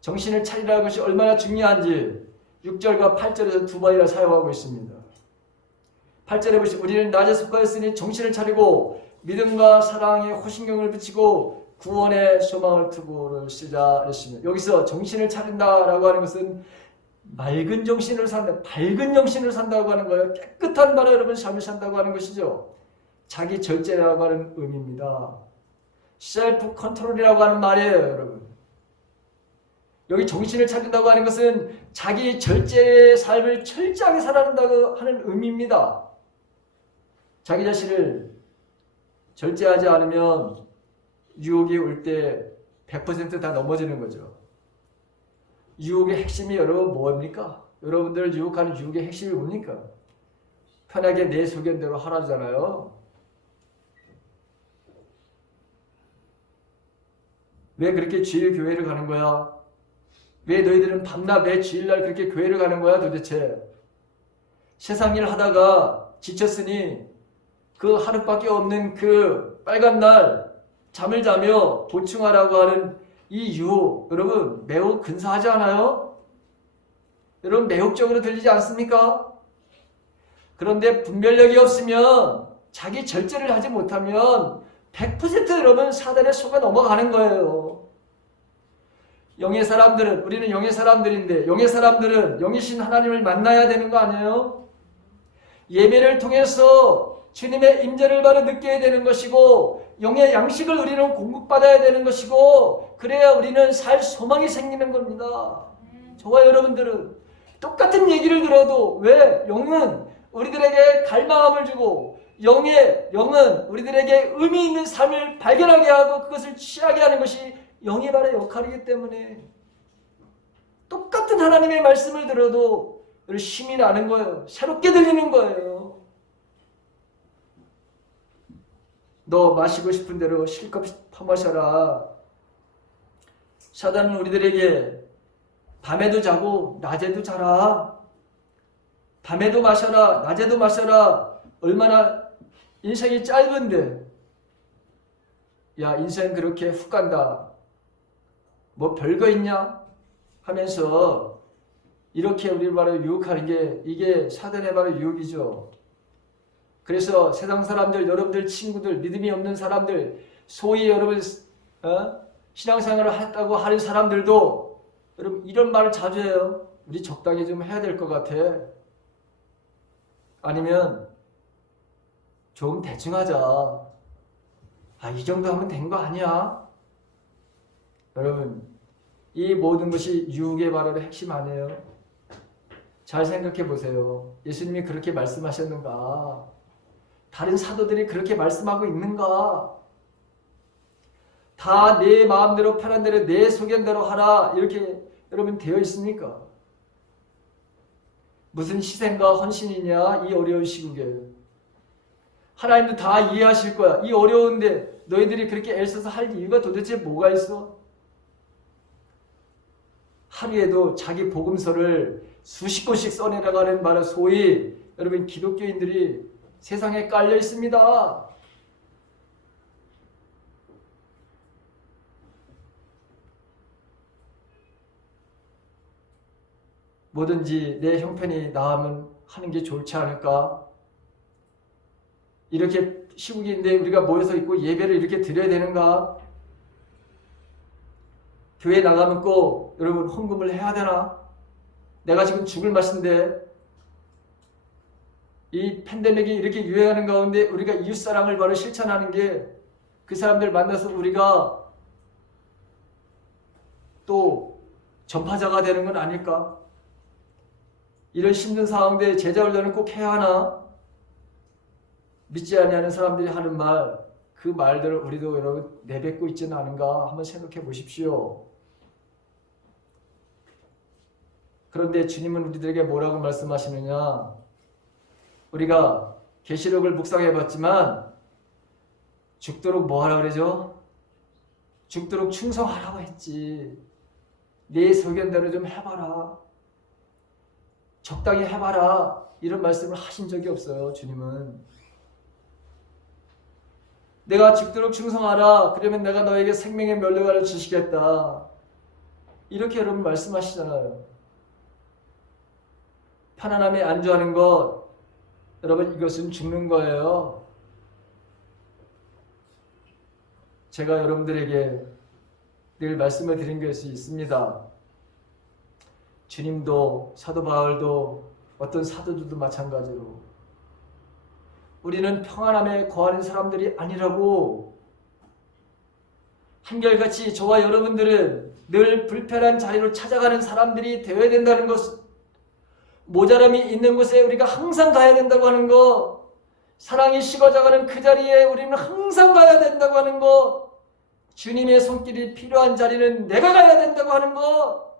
정신을 차리라는 것이 얼마나 중요한지 6절과 8절에서 두 번이나 사용하고 있습니다. 8절에 보시면 우리는 낮에 속하였으니 정신을 차리고 믿음과 사랑에 호신경을 붙이고 구원의 소망을 투구를 쓰자 했습니다. 여기서 정신을 차린다라고 하는 것은 맑은 정신으로 산다, 밝은 정신으로 산다고 하는 거예요. 깨끗한 바로 여러분 삶을 산다고 하는 것이죠. 자기 절제라고 하는 의미입니다. 셀프 컨트롤이라고 하는 말이에요, 여러분. 여기 정신을 차린다고 하는 것은 자기 절제의 삶을 철저하게 살아낸다고 하는 의미입니다. 자기 자신을 절제하지 않으면 유혹이 올 때 100% 다 넘어지는 거죠. 유혹의 핵심이 여러분 뭡니까? 여러분들을 유혹하는 유혹의 핵심이 뭡니까? 편하게 내 소견대로 하라잖아요. 왜 그렇게 주일 교회를 가는 거야? 왜 너희들은 밤낮 매 주일날 그렇게 교회를 가는 거야 도대체? 세상 일 하다가 지쳤으니 그 하루밖에 없는 그 빨간 날 잠을 자며 보충하라고 하는 이 유혹, 여러분 매우 근사하지 않아요? 여러분 매혹적으로 들리지 않습니까? 그런데 분별력이 없으면 자기 절제를 하지 못하면 100% 여러분 사단의 속아 넘어가는 거예요. 영의 사람들은, 우리는 영의 사람들인데 영의 사람들은 영이신 하나님을 만나야 되는 거 아니에요? 예배를 통해서 주님의 임재를 바로 느껴야 되는 것이고 영의 양식을 우리는 공급받아야 되는 것이고 그래야 우리는 살 소망이 생기는 겁니다. 저와 여러분들은 똑같은 얘기를 들어도 왜 영은 우리들에게 갈망함을 주고 영은 우리들에게 의미 있는 삶을 발견하게 하고 그것을 취하게 하는 것이 영이 바로 역할이기 때문에 똑같은 하나님의 말씀을 들어도 힘이 나는 거예요. 새롭게 들리는 거예요. 너 마시고 싶은 대로 실컷 퍼마셔라. 사단은 우리들에게 밤에도 자고 낮에도 자라. 밤에도 마셔라. 낮에도 마셔라. 얼마나 인생이 짧은데 야 인생 그렇게 훅 간다. 뭐 별거 있냐? 하면서 이렇게 우리를 바로 유혹하는 게 이게 사단의 바로 유혹이죠. 그래서 세상 사람들, 여러분들 친구들, 믿음이 없는 사람들, 소위 여러분 신앙생활을 했다고 하는 사람들도 여러분 이런 말을 자주 해요. 우리 적당히 좀 해야 될 것 같아. 아니면 좀 대충 하자. 이 정도 하면 된 거 아니야? 여러분 이 모든 것이 유혹의 바로 핵심 아니에요? 잘 생각해 보세요. 예수님이 그렇게 말씀하셨는가? 다른 사도들이 그렇게 말씀하고 있는가? 다 내 마음대로 편한 대로 내 소견대로 하라 이렇게 여러분 되어 있습니까? 무슨 희생과 헌신이냐 이 어려운 시국에. 하나님도 다 이해하실 거야. 이 어려운데 너희들이 그렇게 애써서 할 이유가 도대체 뭐가 있어? 하루에도 자기 복음서를 수십 권씩 써내려가는 바로 소위 여러분 기독교인들이 세상에 깔려 있습니다. 뭐든지 내 형편이 나으면 하는 게 좋지 않을까? 이렇게 시국인데 우리가 모여서 있고 예배를 이렇게 드려야 되는가? 교회 나가면 꼭 여러분 헌금을 해야 되나? 내가 지금 죽을 맛인데 이 팬데믹이 이렇게 유행하는 가운데 우리가 이웃사랑을 바로 실천하는 게 그 사람들 만나서 우리가 또 전파자가 되는 건 아닐까? 이런 힘든 상황인데 제자 훈련을 꼭 해야 하나? 믿지 아니하는 사람들이 하는 말, 그 말들을 우리도 여러분 내뱉고 있지는 않은가 한번 생각해 보십시오. 그런데 주님은 우리들에게 뭐라고 말씀하시느냐? 우리가 계시록을 묵상해 봤지만 죽도록 뭐 하라 그러죠? 죽도록 충성하라고 했지. 네 소견대로 좀 해봐라. 적당히 해봐라. 이런 말씀을 하신 적이 없어요. 주님은. 내가 죽도록 충성하라. 그러면 내가 너에게 생명의 면류관을 주시겠다. 이렇게 여러분 말씀하시잖아요. 편안함에 안주하는 것, 여러분 이것은 죽는 거예요. 제가 여러분들에게 늘 말씀을 드린 것이 있습니다. 주님도 사도 바울도 어떤 사도들도 마찬가지로 우리는 평안함에 거하는 사람들이 아니라고. 한결같이 저와 여러분들은 늘 불편한 자리로 찾아가는 사람들이 되어야 된다는 것, 모자람이 있는 곳에 우리가 항상 가야 된다고 하는 것, 사랑이 식어져가는 그 자리에 우리는 항상 가야 된다고 하는 것, 주님의 손길이 필요한 자리는 내가 가야 된다고 하는 것,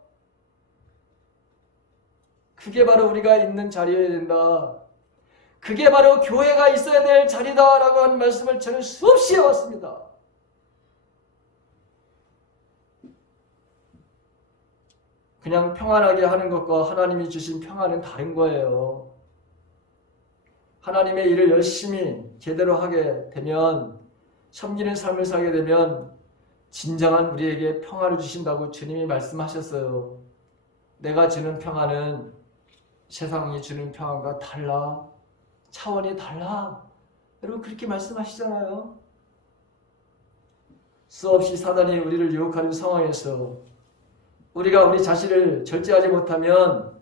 그게 바로 우리가 있는 자리여야 된다. 그게 바로 교회가 있어야 될 자리다라고 하는 말씀을 저는 수없이 해왔습니다. 그냥 평안하게 하는 것과 하나님이 주신 평안은 다른 거예요. 하나님의 일을 열심히 제대로 하게 되면, 섬기는 삶을 살게 되면 진정한 우리에게 평안을 주신다고 주님이 말씀하셨어요. 내가 주는 평안은 세상이 주는 평안과 달라. 차원이 달라. 여러분 그렇게 말씀하시잖아요. 수없이 사단이 우리를 유혹하는 상황에서 우리가 우리 자신을 절제하지 못하면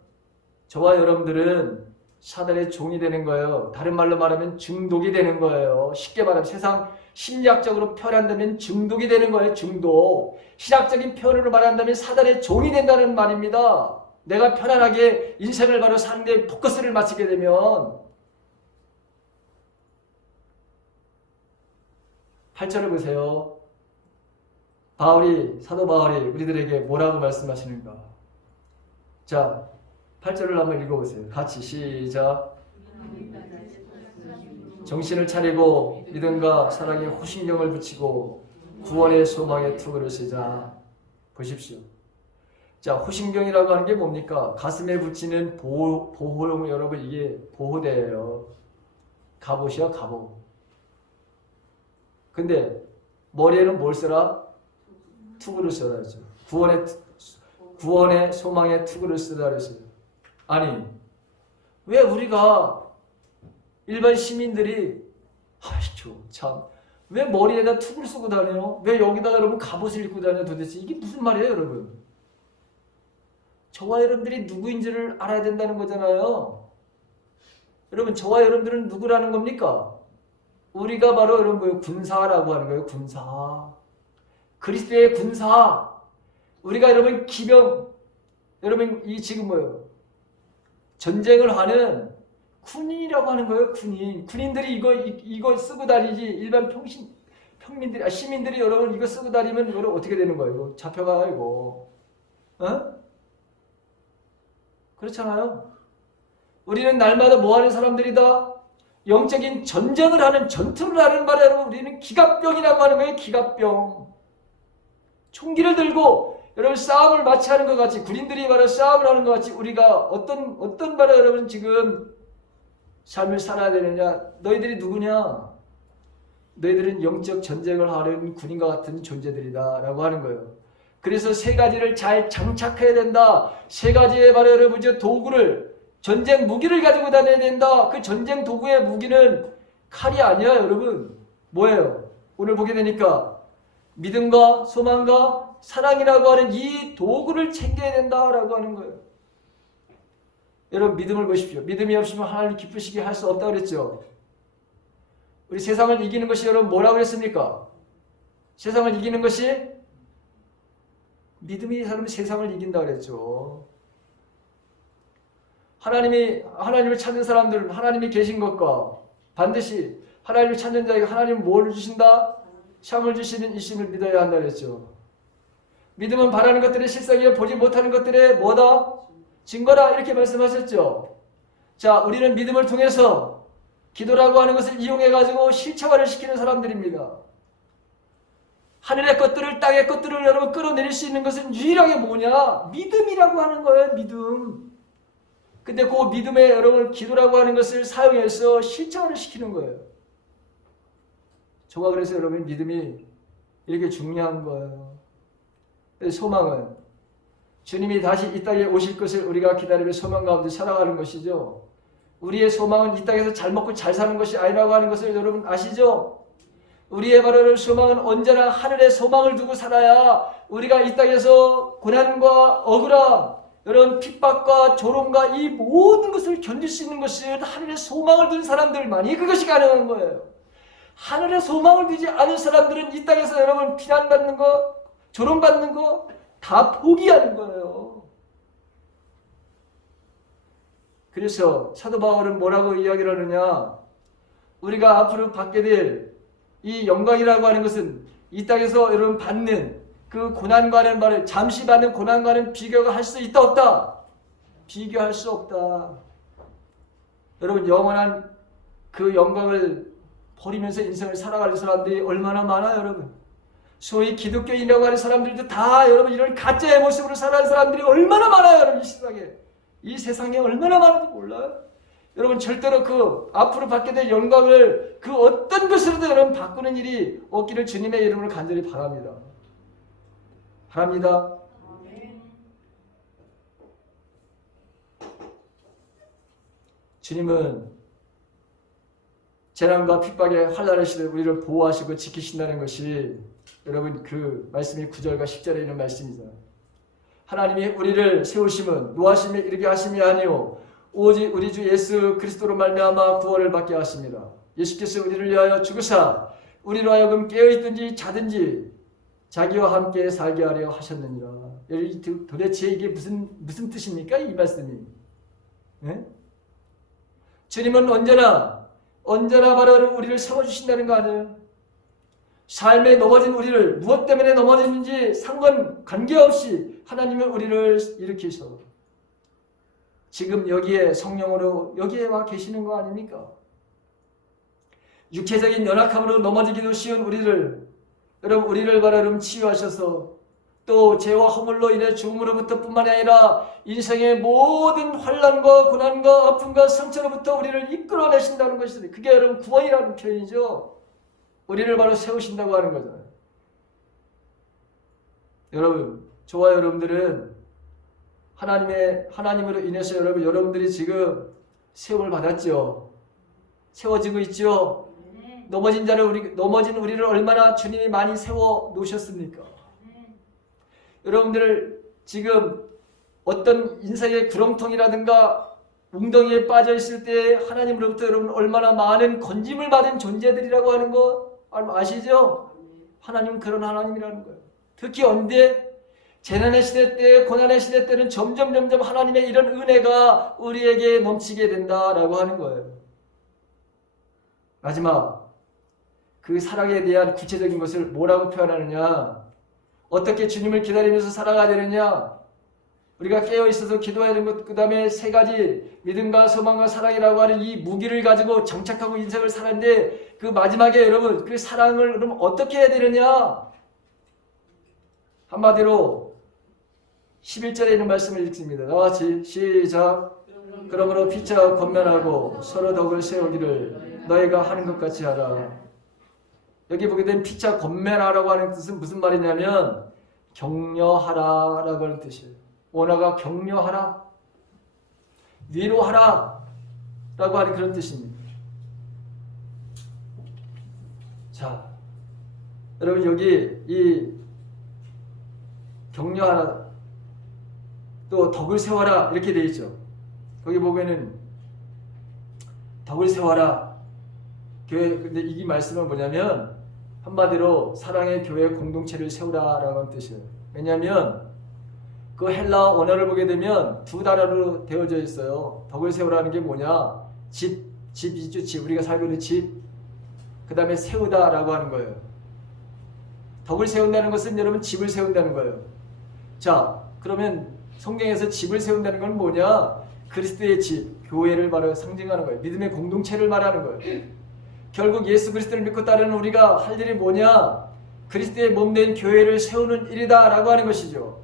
저와 여러분들은 사단의 종이 되는 거예요. 다른 말로 말하면 중독이 되는 거예요. 쉽게 말하면 세상 심리학적으로 표현한다면 중독이 되는 거예요. 중독. 신학적인 표현으로 말한다면 사단의 종이 된다는 말입니다. 내가 편안하게 인생을 바로 사는데 포커스를 맞추게 되면 8절을 보세요. 사도 바울이 우리들에게 뭐라고 말씀하시는가. 자, 8절을 한번 읽어보세요. 같이 시작. 정신을 차리고 믿음과 사랑에 호신경을 붙이고 구원의 소망에 투구를 쓰자. 보십시오. 자, 호신경이라고 하는 게 뭡니까? 가슴에 붙이는 보호용, 여러분, 이게 보호대예요. 갑옷이야, 갑옷. 근데 머리에는 뭘 써라? 투구를 써야죠. 구원의 소망에 투구를 쓰다 그랬어요. 아니, 왜 우리가 일반 시민들이 참, 왜 머리에다 투구를 쓰고 다녀요? 왜 여기다가 여러분 갑옷을 입고 다녀요? 도대체 이게 무슨 말이에요, 여러분? 저와 여러분들이 누구인지를 알아야 된다는 거잖아요. 여러분, 저와 여러분들은 누구라는 겁니까? 우리가 바로 여러분 뭐예요? 군사라고 하는 거예요. 군사. 그리스도의 군사. 우리가 여러분 기병, 여러분 이 지금 뭐예요? 전쟁을 하는 군인이라고 하는 거예요. 군인. 군인들이 이거 쓰고 다니지. 일반 평민들이, 시민들이 여러분 이거 쓰고 다니면 이거 어떻게 되는 거예요? 이거 잡혀가요, 이거. 어? 그렇잖아요. 우리는 날마다 뭐 하는 사람들이다? 영적인 전쟁을 하는, 전투를 하는 말이에요. 여러분, 우리는 기갑병이라고 하는 거예요. 기갑병. 총기를 들고 여러분 싸움을 마치 하는 것 같이, 군인들이 바로 싸움을 하는 것 같이 우리가 어떤 바로 여러분 지금 삶을 살아야 되느냐? 너희들이 누구냐? 너희들은 영적 전쟁을 하는 군인과 같은 존재들이다 라고 하는 거예요. 그래서 세 가지를 잘 장착해야 된다. 세 가지의 바로 여러분 도구를, 전쟁 무기를 가지고 다녀야 된다. 그 전쟁 도구의 무기는 칼이 아니야, 여러분. 뭐예요? 오늘 보게 되니까 믿음과 소망과 사랑이라고 하는 이 도구를 챙겨야 된다라고 하는 거예요. 여러분, 믿음을 보십시오. 믿음이 없으면 하나님 기쁘시게 할 수 없다고 그랬죠. 우리 세상을 이기는 것이 여러분 뭐라고 그랬습니까? 세상을 이기는 것이 믿음이 사람이 세상을 이긴다고 그랬죠. 하나님을 찾는 사람들은 하나님이 계신 것과 반드시 하나님을 찾는 자에게 하나님은 뭘 주신다? 샴을 주시는 이심을 믿어야 한다 그랬죠. 믿음은 바라는 것들의 실상이요 보지 못하는 것들의 뭐다? 증거다 이렇게 말씀하셨죠. 자, 우리는 믿음을 통해서 기도라고 하는 것을 이용해가지고 실체화를 시키는 사람들입니다. 하늘의 것들을, 땅의 것들을 여러분 끌어내릴 수 있는 것은 유일하게 뭐냐? 믿음이라고 하는 거예요. 믿음. 근데 그 믿음에 여러분 기도라고 하는 것을 사용해서 실체화를 시키는 거예요. 저가 그래서 여러분 믿음이 이렇게 중요한 거예요. 소망은 주님이 다시 이 땅에 오실 것을 우리가 기다리며 소망 가운데 살아가는 것이죠. 우리의 소망은 이 땅에서 잘 먹고 잘 사는 것이 아니라고 하는 것을 여러분 아시죠? 우리의 바로 소망은 언제나 하늘의 소망을 두고 살아야 우리가 이 땅에서 고난과 억울함, 여러분 핍박과 조롱과 이 모든 것을 견딜 수 있는 것이 하늘의 소망을 둔 사람들만이 그것이 가능한 거예요. 하늘의 소망을 두지 않은 사람들은 이 땅에서 여러분 비난받는 거, 조롱받는 거 다 포기하는 거예요. 그래서 사도 바울은 뭐라고 이야기를 하느냐? 우리가 앞으로 받게 될 이 영광이라고 하는 것은 이 땅에서 여러분 받는 그 고난과는 말을 잠시 받는 고난과는 비교가 할 수 있다 없다? 비교할 수 없다. 여러분 영원한 그 영광을 버리면서 인생을 살아가는 사람들이 얼마나 많아요, 여러분. 소위 기독교인이라고 하는 사람들도 다 여러분 이런 가짜의 모습으로 살아가는 사람들이 얼마나 많아요, 여러분. 이 세상에 얼마나 많은지 몰라요. 여러분 절대로 그 앞으로 받게 될 영광을 그 어떤 것으로도 여러분 바꾸는 일이 없기를 주님의 이름으로 간절히 바랍니다. 바랍니다. 주님은 재난과 핍박의 환난의 시대에 우리를 보호하시고 지키신다는 것이 여러분 그 말씀이 9절과 10절에 있는 말씀이잖아요. 하나님이 우리를 세우심은 노하심에 이르게 하심이 아니요 오직 우리 주 예수 그리스도로 말미암아 구원을 받게 하십니다. 예수께서 우리를 위하여 죽으사 우리로 하여금 깨어있든지 자든지 자기와 함께 살게 하려 하셨느니라. 도대체 이게 무슨 뜻입니까? 이 말씀이. 네? 주님은 언제나 바로 우리를 세워주신다는 거 아니에요? 삶에 넘어진 우리를 무엇 때문에 넘어졌는지 관계없이 하나님은 우리를 일으키셔 지금 여기에 성령으로 여기에 와 계시는 거 아닙니까? 육체적인 연약함으로 넘어지기도 쉬운 우리를 바로 여러분 치유하셔서 또 죄와 허물로 인해 죽음으로부터 뿐만이 아니라 인생의 모든 환난과 고난과 아픔과 상처로부터 우리를 이끌어내신다는 것이죠. 그게 여러분 구원이라는 표현이죠. 우리를 바로 세우신다고 하는 거잖아요. 여러분, 저와 여러분들은 하나님으로 인해서 여러분들이 지금 세움을 받았죠. 세워지고 있죠. 넘어진 우리를 얼마나 주님이 많이 세워 놓으셨습니까? 여러분들 지금 어떤 인생의 구렁텅이라든가 웅덩이에 빠져 있을 때 하나님으로부터 여러분 얼마나 많은 건짐을 받은 존재들이라고 하는 거 아시죠? 하나님은 그런 하나님이라는 거예요. 특히 언제 재난의 시대 때, 고난의 시대 때는 점점 하나님의 이런 은혜가 우리에게 넘치게 된다라고 하는 거예요. 마지막 그 사랑에 대한 구체적인 것을 뭐라고 표현하느냐? 어떻게 주님을 기다리면서 살아가야 되느냐? 우리가 깨어있어서 기도해야 되는 것, 그 다음에 세 가지 믿음과 소망과 사랑이라고 하는 이 무기를 가지고 장착하고 인생을 살았는데 그 마지막에 여러분 그 사랑을 여러분 어떻게 해야 되느냐? 한마디로 11절에 있는 말씀을 읽습니다. 나같이 시작. 그러므로 피차 권면하고 서로 덕을 세우기를 너희가 하는 것 같이 하라. 여기 보게 되면 피차 권면하라고 하는 뜻은 무슨 말이냐면 격려하라라고 하는 뜻이에요. 원어가 격려하라, 위로하라 라고 하는 그런 뜻입니다. 자, 여러분 여기 이 격려하라 또 덕을 세워라 이렇게 되어 있죠. 거기 보면은 덕을 세워라 교회, 근데 이 말씀은 뭐냐면 한마디로 사랑의 교회 공동체를 세우라라고 하는 뜻이에요. 왜냐하면 그 헬라어 원어를 보게 되면 두 단어로 되어져 있어요. 덕을 세우라는 게 뭐냐? 집이죠. 집. 우리가 살고 있는 집. 그 다음에 세우다라고 하는 거예요. 덕을 세운다는 것은 여러분 집을 세운다는 거예요. 자, 그러면 성경에서 집을 세운다는 건 뭐냐? 그리스도의 집, 교회를 바로 상징하는 거예요. 믿음의 공동체를 말하는 거예요. 결국 예수 그리스도를 믿고 따르는 우리가 할 일이 뭐냐? 그리스도의 몸된 교회를 세우는 일이다 라고 하는 것이죠.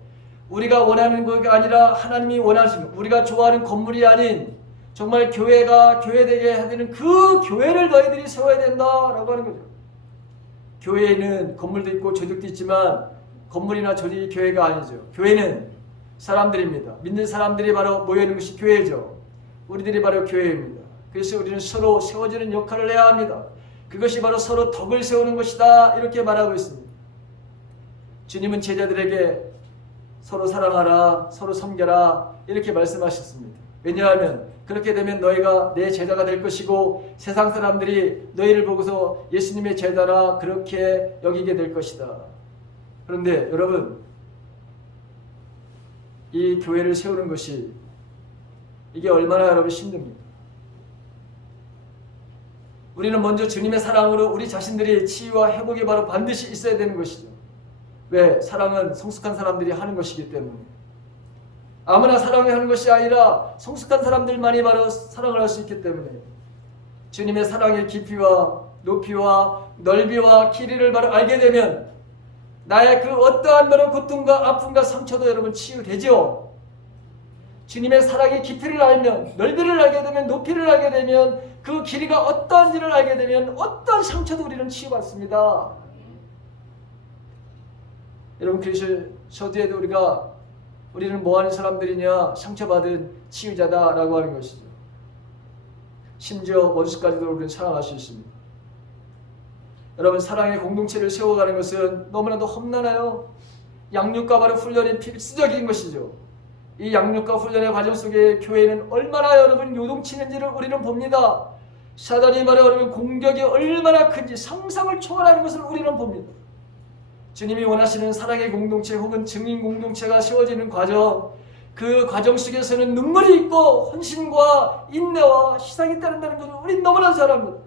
우리가 원하는 것이 아니라 하나님이 원하시는, 우리가 좋아하는 건물이 아닌 정말 교회가 교회되게 해야 되는 그 교회를 너희들이 세워야 된다라고 하는 거죠. 교회에는 건물도 있고 조직도 있지만 건물이나 조직이 교회가 아니죠. 교회는 사람들입니다. 믿는 사람들이 바로 모여있는 것이 교회죠. 우리들이 바로 교회입니다. 그래서 우리는 서로 세워지는 역할을 해야 합니다. 그것이 바로 서로 덕을 세우는 것이다 이렇게 말하고 있습니다. 주님은 제자들에게 서로 사랑하라, 서로 섬겨라 이렇게 말씀하셨습니다. 왜냐하면 그렇게 되면 너희가 내 제자가 될 것이고 세상 사람들이 너희를 보고서 예수님의 제자라 그렇게 여기게 될 것이다. 그런데 여러분, 이 교회를 세우는 것이 이게 얼마나 여러분 힘듭니까? 우리는 먼저 주님의 사랑으로 우리 자신들이 치유와 회복이 바로 반드시 있어야 되는 것이죠. 왜? 사랑은 성숙한 사람들이 하는 것이기 때문에. 아무나 사랑을 하는 것이 아니라 성숙한 사람들만이 바로 사랑을 할 수 있기 때문에. 주님의 사랑의 깊이와 높이와 넓이와 길이를 바로 알게 되면 나의 그 어떠한 바로 고통과 아픔과 상처도 여러분 치유되죠. 주님의 사랑의 깊이를 알면, 넓이를 알게 되면, 높이를 알게 되면, 그 길이가 어떠한지를 알게 되면 어떤 상처도 우리는 치유받습니다. 여러분, 그래서 서두에도 우리는 뭐하는 사람들이냐? 상처받은 치유자다라고 하는 것이죠. 심지어 원수까지도 우리는 사랑할 수 있습니다. 여러분, 사랑의 공동체를 세워가는 것은 너무나도 험난해요. 양육과 바로 훈련이 필수적인 것이죠. 이 양육과 훈련의 과정 속에 교회는 얼마나 여러분 요동치는지를 우리는 봅니다. 사단이 바로 여러분 공격이 얼마나 큰지 상상을 초월하는 것을 우리는 봅니다. 주님이 원하시는 사랑의 공동체 혹은 증인 공동체가 세워지는 과정, 그 과정 속에서는 눈물이 있고 헌신과 인내와 희생이 따른다는 것을 우리는 너무나 잘 압니다.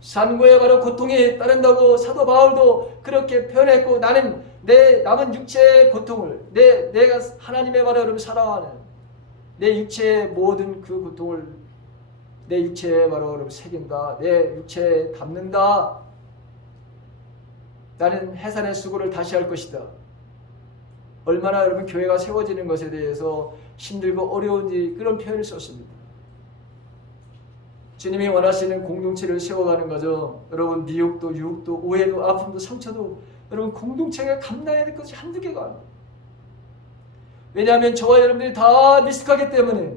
산고에 바로 고통이 따른다고 사도 바울도 그렇게 표현했고, 나는 내 남은 육체의 고통을 내가 하나님의 바로 여러분 사랑하는 내 육체의 모든 그 고통을 내 육체에 바로 여러분 새긴다. 내 육체에 담는다. 나는 해산의 수고를 다시 할 것이다. 얼마나 여러분 교회가 세워지는 것에 대해서 힘들고 어려운지 그런 표현을 썼습니다. 주님이 원하시는 공동체를 세워가는 과정, 여러분 미혹도 유혹도 오해도 아픔도 상처도 여러분 공동체가 감당해야 될 것이 한두 개가 아닙니다. 왜냐하면 저와 여러분들이 다 미숙하기 때문에,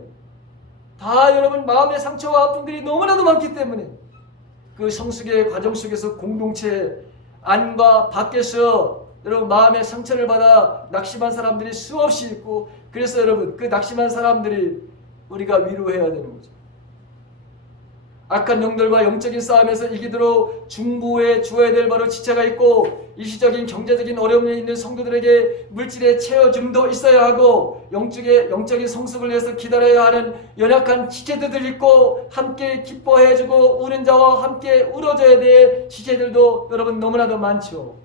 다 여러분 마음의 상처와 아픔들이 너무나도 많기 때문에 그 성숙의 과정 속에서 공동체 안과 밖에서 여러분 마음의 상처를 받아 낙심한 사람들이 수없이 있고, 그래서 여러분 그 낙심한 사람들이 우리가 위로해야 되는 거죠. 악한 영들과 영적인 싸움에서 이기도록 중보해 주어야 될 바로 지체가 있고, 일시적인 경제적인 어려움이 있는 성도들에게 물질의 채워줌도 있어야 하고, 영적인 성숙을 위해서 기다려야 하는 연약한 지체들도 있고, 함께 기뻐해주고 우는 자와 함께 울어줘야 될 지체들도 여러분 너무나도 많죠.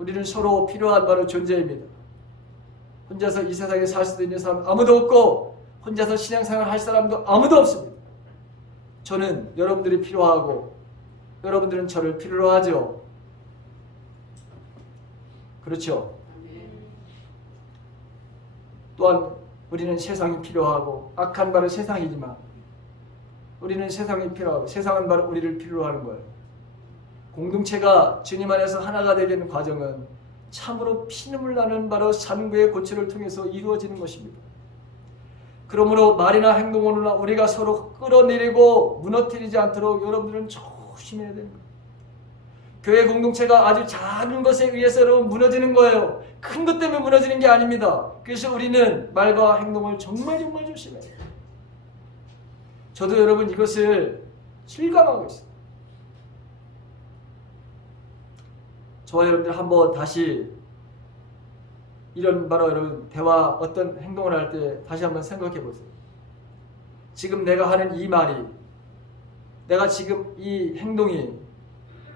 우리는 서로 필요한 바로 존재입니다. 혼자서 이 세상에 살 수도 있는 사람 아무도 없고, 혼자서 신앙생활 할 사람도 아무도 없습니다. 저는 여러분들이 필요하고 여러분들은 저를 필요로 하죠. 그렇죠? 또한 우리는 세상이 필요하고, 악한 바로 세상이지만 우리는 세상이 필요하고 세상은 바로 우리를 필요로 하는 거예요. 공동체가 주님 안에서 하나가 되는 과정은 참으로 피눈물 나는 바로 산구의 고초를 통해서 이루어지는 것입니다. 그러므로 말이나 행동으로나 우리가 서로 끌어내리고 무너뜨리지 않도록 여러분들은 조심해야 됩니다. 교회 공동체가 아주 작은 것에 의해서 여러분 무너지는 거예요. 큰 것 때문에 무너지는 게 아닙니다. 그래서 우리는 말과 행동을 정말 조심해야 돼요. 저도 여러분 이것을 실감하고 있어요. 저와 여러분들 한번 다시 이런 바로 여러분 대화 어떤 행동을 할 때 다시 한번 생각해 보세요. 지금 내가 하는 이 말이, 내가 지금 이 행동이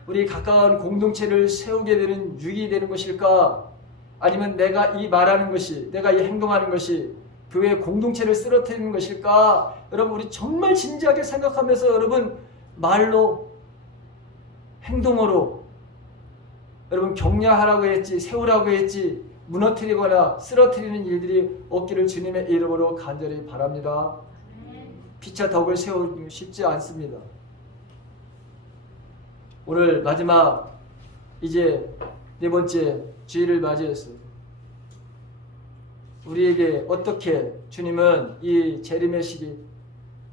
우리 가까운 공동체를 세우게 되는 유익이 되는 것일까? 아니면 내가 이 말하는 것이, 내가 이 행동하는 것이 교회 공동체를 쓰러뜨리는 것일까? 여러분 우리 정말 진지하게 생각하면서 여러분 말로 행동으로 여러분 격려하라고 했지, 세우라고 했지, 무너뜨리거나 쓰러뜨리는 일들이 없기를 주님의 이름으로 간절히 바랍니다. 피차 덕을 세우기 쉽지 않습니다. 오늘 마지막 이제 네 번째 주일을 맞이했어요. 우리에게 어떻게 주님은 이 재림의 시기,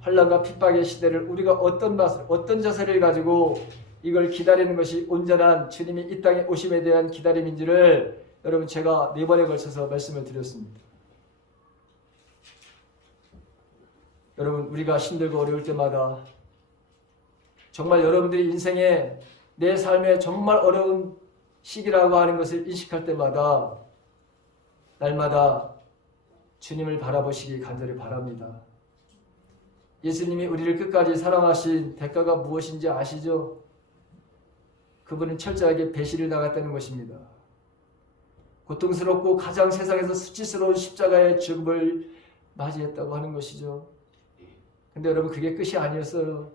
환난과 핍박의 시대를 우리가 어떤 자세를 가지고 이걸 기다리는 것이 온전한 주님이 이 땅에 오심에 대한 기다림인지를 여러분 제가 4번에 걸쳐서 말씀을 드렸습니다. 여러분 우리가 힘들고 어려울 때마다 정말 여러분들이 인생에 내 삶에 정말 어려운 시기라고 하는 것을 인식할 때마다 날마다 주님을 바라보시기 간절히 바랍니다. 예수님이 우리를 끝까지 사랑하신 대가가 무엇인지 아시죠? 그분은 철저하게 배신을 당했다는 것입니다. 고통스럽고 가장 세상에서 수치스러운 십자가의 죽음을 맞이했다고 하는 것이죠. 근데 여러분 그게 끝이 아니었어요.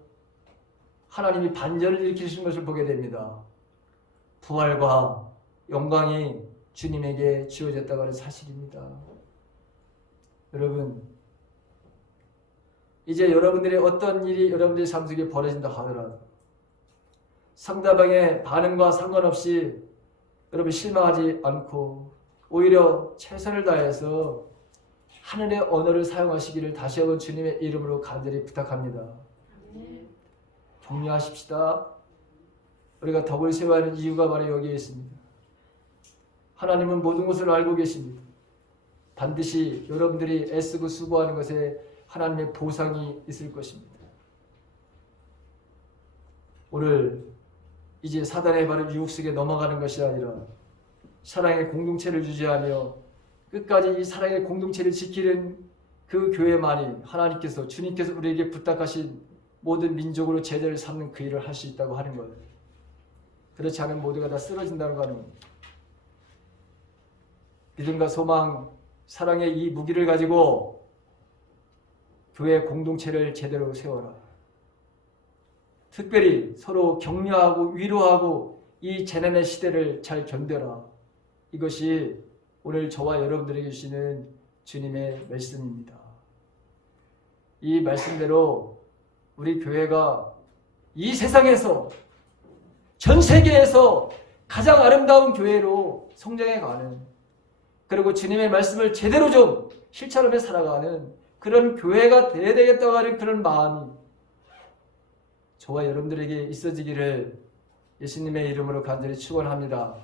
하나님이 반전을 일으키신 것을 보게 됩니다. 부활과 영광이 주님에게 주어졌다고 하는 사실입니다. 여러분 이제 여러분들의 어떤 일이 여러분들의 삶 속에 벌어진다 하더라도 상대방의 반응과 상관없이 여러분 실망하지 않고 오히려 최선을 다해서 하늘의 언어를 사용하시기를 다시 한번 주님의 이름으로 간절히 부탁합니다. 격려하십시다. 우리가 덕을 세워야 하는 이유가 바로 여기에 있습니다. 하나님은 모든 것을 알고 계십니다. 반드시 여러분들이 애쓰고 수고하는 것에 하나님의 보상이 있을 것입니다. 오늘 이제 사단의 발을 유혹 속에 넘어가는 것이 아니라 사랑의 공동체를 유지하며 끝까지 이 사랑의 공동체를 지키는 그 교회만이 하나님께서 주님께서 우리에게 부탁하신 모든 민족으로 제자를 삼는 그 일을 할 수 있다고 하는 거예요. 그렇지 않으면 모두가 다 쓰러진다는 거 아닙니까? 믿음과 소망, 사랑의 이 무기를 가지고 교회 공동체를 제대로 세워라. 특별히 서로 격려하고 위로하고 이 재난의 시대를 잘 견뎌라. 이것이 오늘 저와 여러분들에게 주시는 주님의 말씀입니다. 이 말씀대로 우리 교회가 이 세상에서 전 세계에서 가장 아름다운 교회로 성장해가는, 그리고 주님의 말씀을 제대로 좀 실천하며 살아가는 그런 교회가 되어야 되겠다고 하는 그런 마음이 저와 여러분들에게 있어지기를 예수님의 이름으로 간절히 축원합니다.